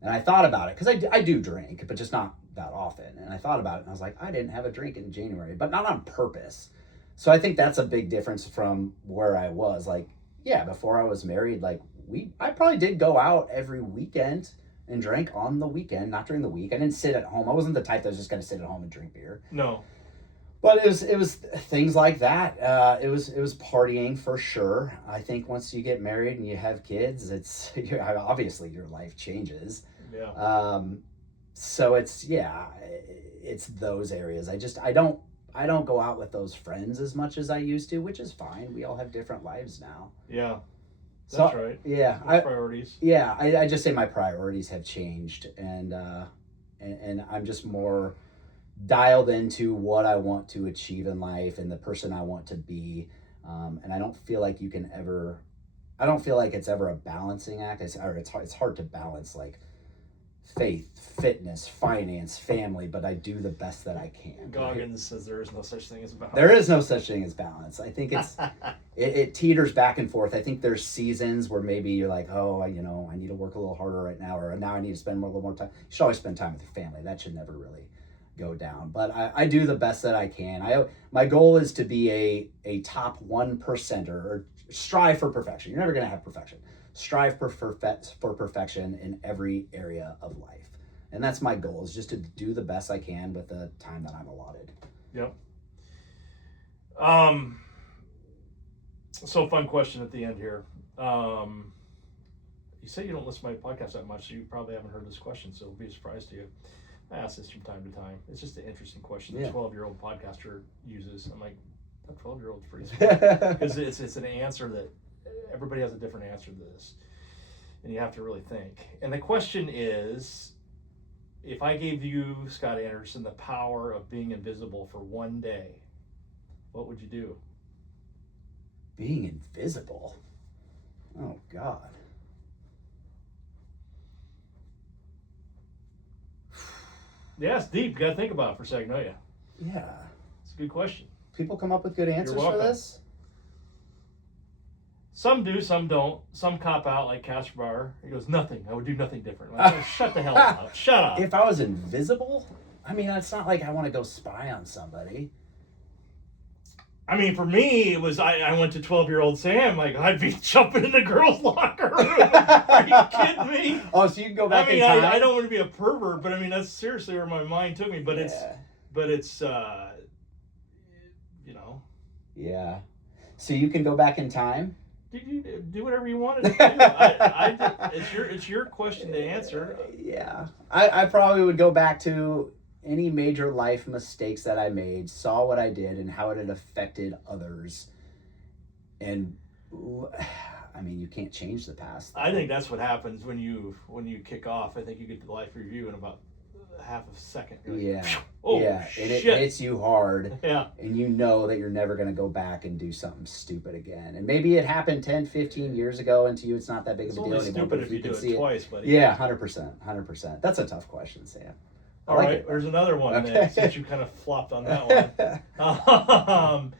And I thought about it because I do drink, but just not that often. And I thought about it, and I was like, I didn't have a drink in January, but not on purpose. So I think that's a big difference from where I was. Like, yeah, before I was married, like I probably did go out every weekend and drank on the weekend, not during the week. I didn't sit at home. I wasn't the type that was just going to sit at home and drink beer. No. But it was things like that. It was partying for sure. I think once you get married and you have kids, obviously your life changes. Yeah. So it's those areas. I don't go out with those friends as much as I used to, which is fine. We all have different lives now. Yeah. That's right. Yeah. Priorities. Yeah. I just say my priorities have changed, and I'm just more dialed into what I want to achieve in life and the person I want to be. And I don't feel like it's ever a balancing act. It's hard to balance like faith, fitness, finance, family, but I do the best that I can. Goggins says there is no such thing as balance. There is no such thing as balance. I think it teeters back and forth. I think there's seasons where maybe you're like, oh, I need to work a little harder right now, or now I need to spend a little more time. You should always spend time with your family. That should never really go down. But I do the best that I can. My goal is to be a top 1%er, or strive for perfection. You're never going to have perfection. Strive for perfection in every area of life. And that's my goal, is just to do the best I can with the time that I'm allotted. Yep. So fun question at the end here. You say you don't listen to my podcast that much, so you probably haven't heard this question, so it'll be a surprise to you. I ask this from time to time. It's just an interesting question. The 12-year-old podcaster uses. I'm like, that 12-year-old's pretty smart. Because it's an answer that everybody has a different answer to this, and you have to really think. And the question is, if I gave you, Scott Anderson, the power of being invisible for one day, what would you do? Being invisible? Oh, God. Yeah, it's deep. You got to think about it for a second, don't you? Yeah. It's a good question. People come up with good answers for this? Some do, some don't. Some cop out, like Casper. He goes, nothing. I would do nothing different. Like, oh, shut the hell up. Shut up. If I was invisible? I mean, it's not like I want to go spy on somebody. I mean, for me, it was, I went to 12-year-old Sam. Like, I'd be jumping in the girls' locker room. Are you kidding me? Oh, so you can go back in time? time? I don't want to be a pervert, but I mean, that's seriously where my mind took me. But it's, Yeah. So you can go back in time? You do whatever you wanted to do. It's your question to answer. Yeah. I probably would go back to any major life mistakes that I made, saw what I did and how it had affected others. And I mean, you can't change the past. I think that's what happens when you kick off. I think you get the life review in about half a second. Yeah. Oh, yeah. shit. And it hits you hard. Yeah. And you know that you're never going to go back and do something stupid again. And maybe it happened 10, 15 years ago, and to you it's not that big of a deal anymore. It's stupid if you do it twice, buddy. Yeah, 100%. That's a tough question, Sam. All right, there's another one, okay. Since you kind of flopped on that one.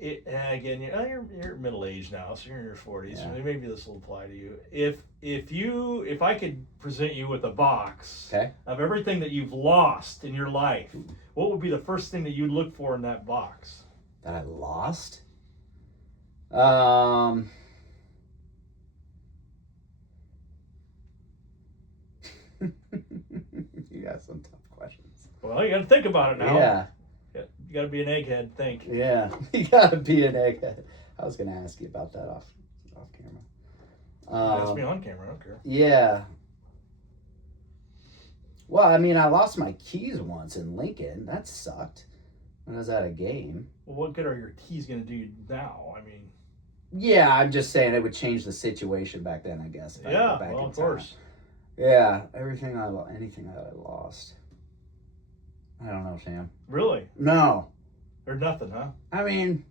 again, you're middle aged now, so you're in your 40s. Yeah. So maybe this will apply to you. If I could present you with a box of everything that you've lost in your life, what would be the first thing that you'd look for in that box? That I lost? You got some tough questions. Well, you got to think about it now. Yeah. You got to be an egghead. Think. Yeah, you gotta be an egghead. I was gonna ask you about that off camera. Ask me on camera. I don't care. Yeah. Well, I mean, I lost my keys once in Lincoln. That sucked. When I was at a game. Well, what good are your keys going to do now? I mean. Yeah, I'm just saying it would change the situation back then, I guess. Yeah, well, of course. Yeah, anything that I lost. I don't know, Sam. Really? No. Or nothing, huh? I mean,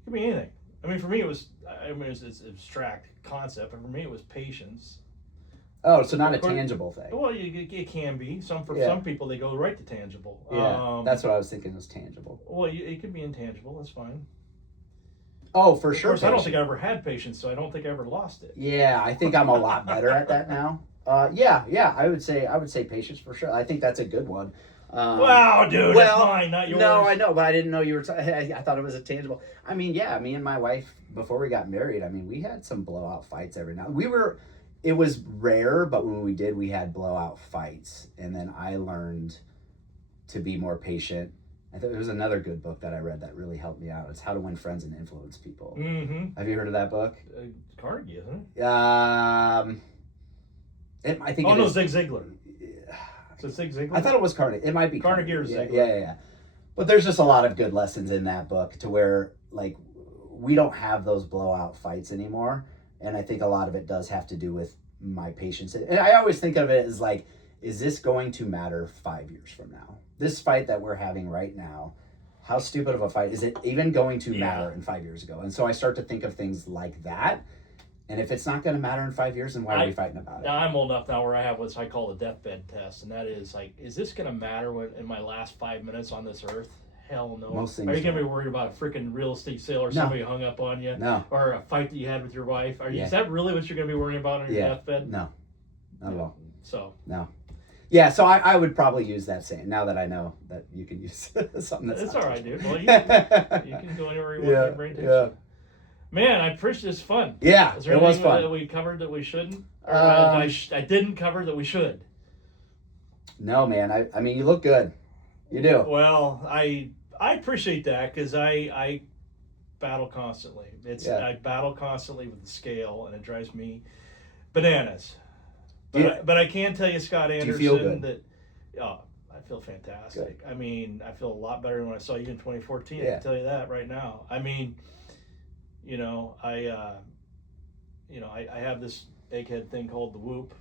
it could be anything. I mean, for me, it's an abstract concept, and for me, it was patience. Oh, so not a tangible thing. Well, it can be. Some people, they go right to tangible. Yeah, that's what I was thinking was tangible. Well, it could be intangible. That's fine. Oh, for sure. Of course, I don't think I ever had patience, so I don't think I ever lost it. Yeah, I think I'm a lot better at that now. Yeah, I would say patience for sure. I think that's a good one. Wow, dude, that's mine, not yours. No, I know, but I didn't know you were. I thought it was a tangible. I mean, yeah, me and my wife before we got married. I mean, we had some blowout fights every now. It was rare, but when we did, we had blowout fights, and then I learned to be more patient. I thought there was another good book that I read that really helped me out. It's How to Win Friends and Influence People. Mm-hmm. Have you heard of that book? Carnegie, isn't it? I think. Oh, no, Zig Ziglar. So Zig Ziglar? I thought it was Carnegie. It might be Carnegie or Ziglar. Yeah. But there's just a lot of good lessons in that book to where, like, we don't have those blowout fights anymore. And I think a lot of it does have to do with my patience. And I always think of it as like, is this going to matter 5 years from now? This fight that we're having right now, how stupid of a fight is it even going to matter in 5 years ago? And so I start to think of things like that. And if it's not going to matter in 5 years, then why are we fighting about it? I'm old enough now where I have what I call a deathbed test. And that is like, is this going to matter in my last 5 minutes on this earth? Hell no. Most things are you going to be worried about a freaking real estate sale or somebody hung up on you? No. Or a fight that you had with your wife? Is that really what you're going to be worrying about on your deathbed? No. Not at all. So. No. Yeah, so I would probably use that saying now that I know that you can use something that's. It's all right, dude. Well, you can go anywhere you want. Your brain takes you. Man, I appreciate this fun. Yeah, is there it was fun. That we covered that we shouldn't? Or I didn't cover that we should? No, man. I mean, you look good. You do. Well, I appreciate that because I battle constantly. I battle constantly with the scale, and it drives me bananas. But I can tell you, Scott Anderson, do you feel good? That I feel fantastic. Good. I mean, I feel a lot better than when I saw you in 2014. Yeah. I can tell you that right now. I mean, I have this egghead thing called the Whoop,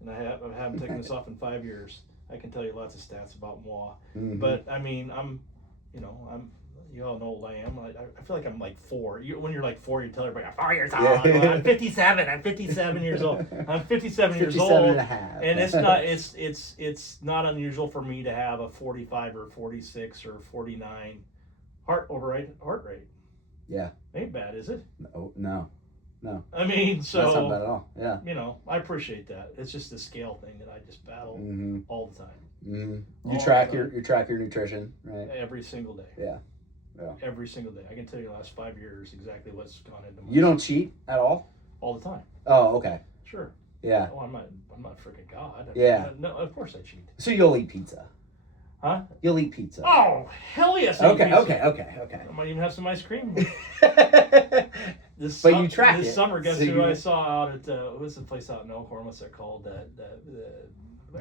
and I haven't taken this off in 5 years. I can tell you lots of stats about moi. Mm-hmm. But I mean, you all know old I am. I feel like I'm like 4. When you're like 4, you tell everybody, I'm 4 years old. Yeah. I'm 57. I'm 57 years old. I'm 57 years old. 57 and a half. And it's not unusual for me to have a 45 or 46 or 49 heart rate. Yeah. Ain't bad, is it? No. I mean, so that's not bad at all. Yeah. I appreciate that. It's just the scale thing that I just battle all the time. Mm-hmm. You track your nutrition, right? Every single day. Yeah. Every single day. I can tell you the last 5 years exactly what's gone into my. You don't cheat at all? All the time. Oh, okay. Sure. Yeah. Oh, I'm not freaking God. No, of course I cheat. So you'll eat pizza? Huh? You'll eat pizza. Oh, hell yes. Okay. I might even have some ice cream. You track this it. summer, guess who I saw out at what was the place out in Elkhorn? What's it called?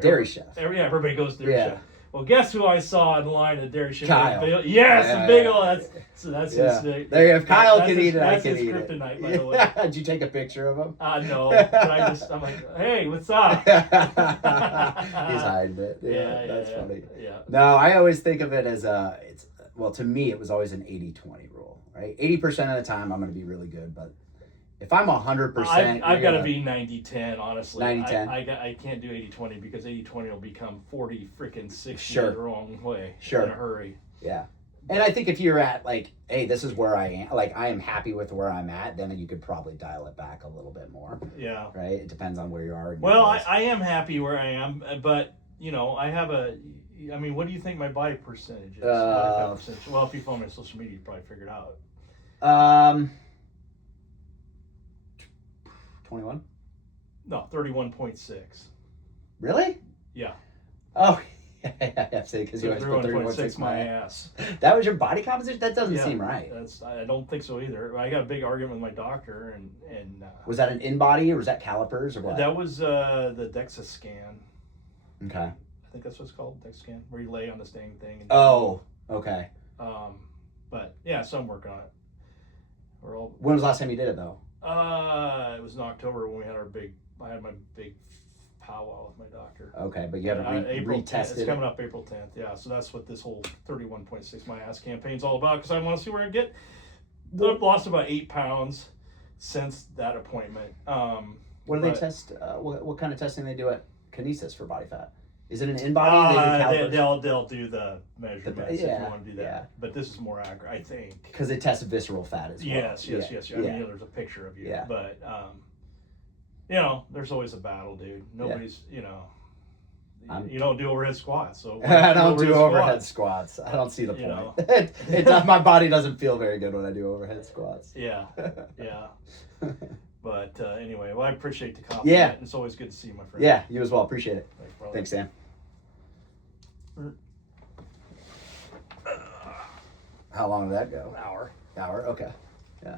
Dairy Chef. Yeah, everybody goes to Dairy Chef. Well, guess who I saw in line at Dairy Chef? Kyle. Yes, a big old. That's his. There, if Kyle can eat it, I can eat it. Kryptonite, by the way. Did you take a picture of him? No, but I'm like, hey, what's up? He's hiding it. That's funny. Yeah. No, I always think of it as to me, it was always an 80-20 rule, right? 80% of the time, I'm going to be really good, but if I'm 100%, I've got to be 90-10, honestly. 90-10. I can't do 80-20 because 80-20 will become 40 freaking 60 Sure. the wrong way Sure. in a hurry. Yeah. And I think if you're at like, hey, this is where I am, like I am happy with where I'm at, then you could probably dial it back a little bit more. Yeah. Right. It depends on where you are. Well, I am happy where I am, but you know, I have a. I mean, what do you think my body percentage is? Body fat percentage. Well, if you follow my social media, you probably figured it out. 21. No, 31.6. Really? Yeah. Oh, yeah. Because you always put 31.6 my ass. That was your body composition? That doesn't Yeah, seem right. I don't think so either. I got a big argument with my doctor, and was that an in-body or was that calipers or what? That was the DEXA scan. Okay. I think that's what it's called, DEXA scan, where you lay on this dang thing. And okay. But yeah, so I'm working on it. When was the last time you did it though? It was in October when I had my big powwow with my doctor. Okay, but you haven't retested. It's coming up April 10th. Yeah, so that's what this whole 31.6 my ass campaign's all about, because I want to see where I get. I've lost about 8 pounds since that appointment. What do they test? What kind of testing they do at Kinesis for body fat? Is it an in-body? They'll do the measurements if you want to do that. Yeah. But this is more accurate, I think. Because they test visceral fat as well. Yes. I mean, there's a picture of you. Yeah. But, you know, there's always a battle, dude. Nobody's, you know, you don't do overhead squats. So I don't do overhead squats. I don't see the point. You know? My body doesn't feel very good when I do overhead squats. Yeah. But anyway, well, I appreciate the compliment. Yeah. It's always good to see you, my friend. Yeah, you as well. Appreciate it. Thanks, Sam. How long did that go? An hour. Okay. Yeah.